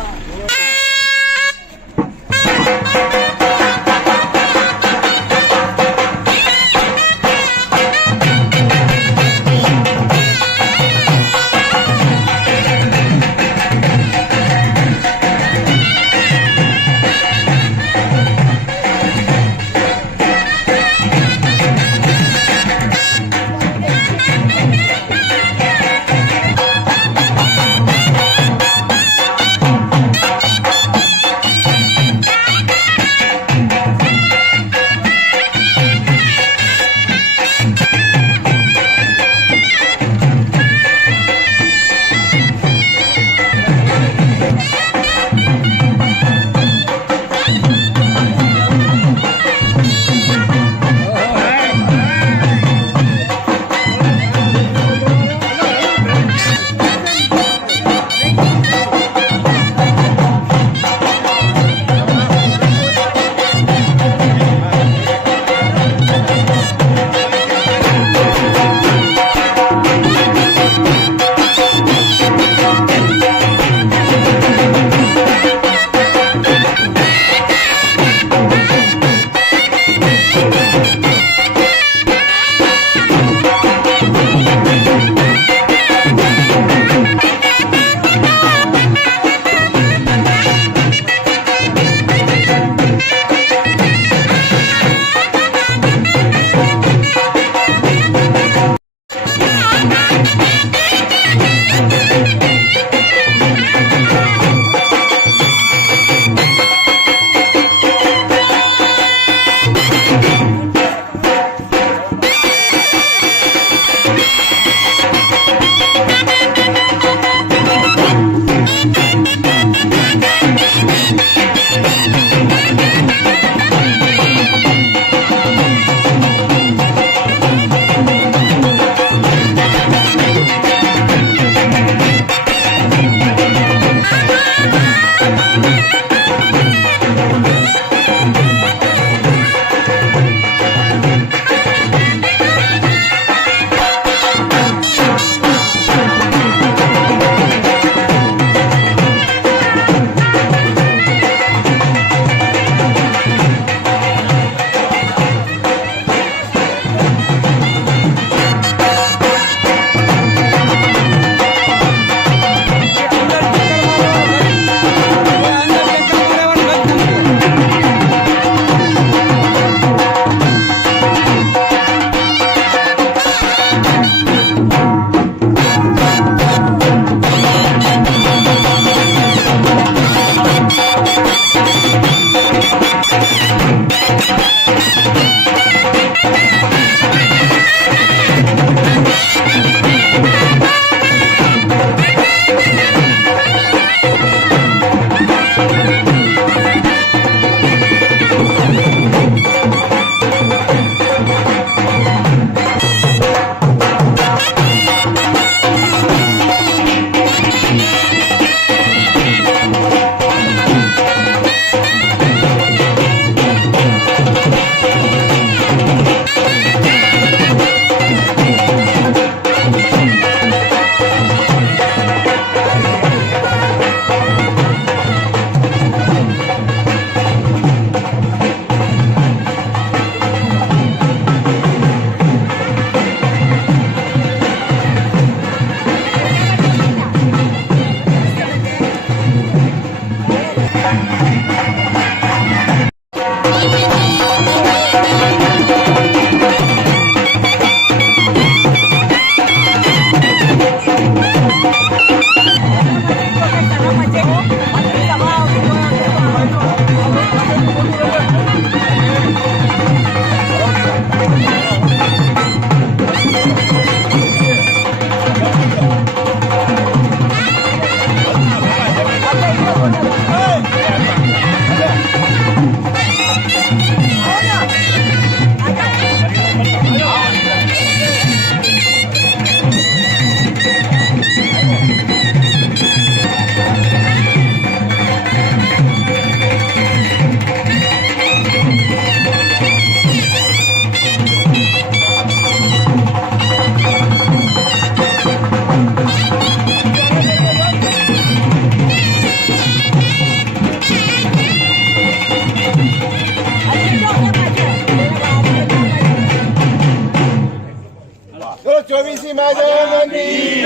લક્ષ્મી મહાજન કી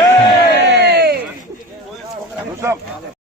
જય.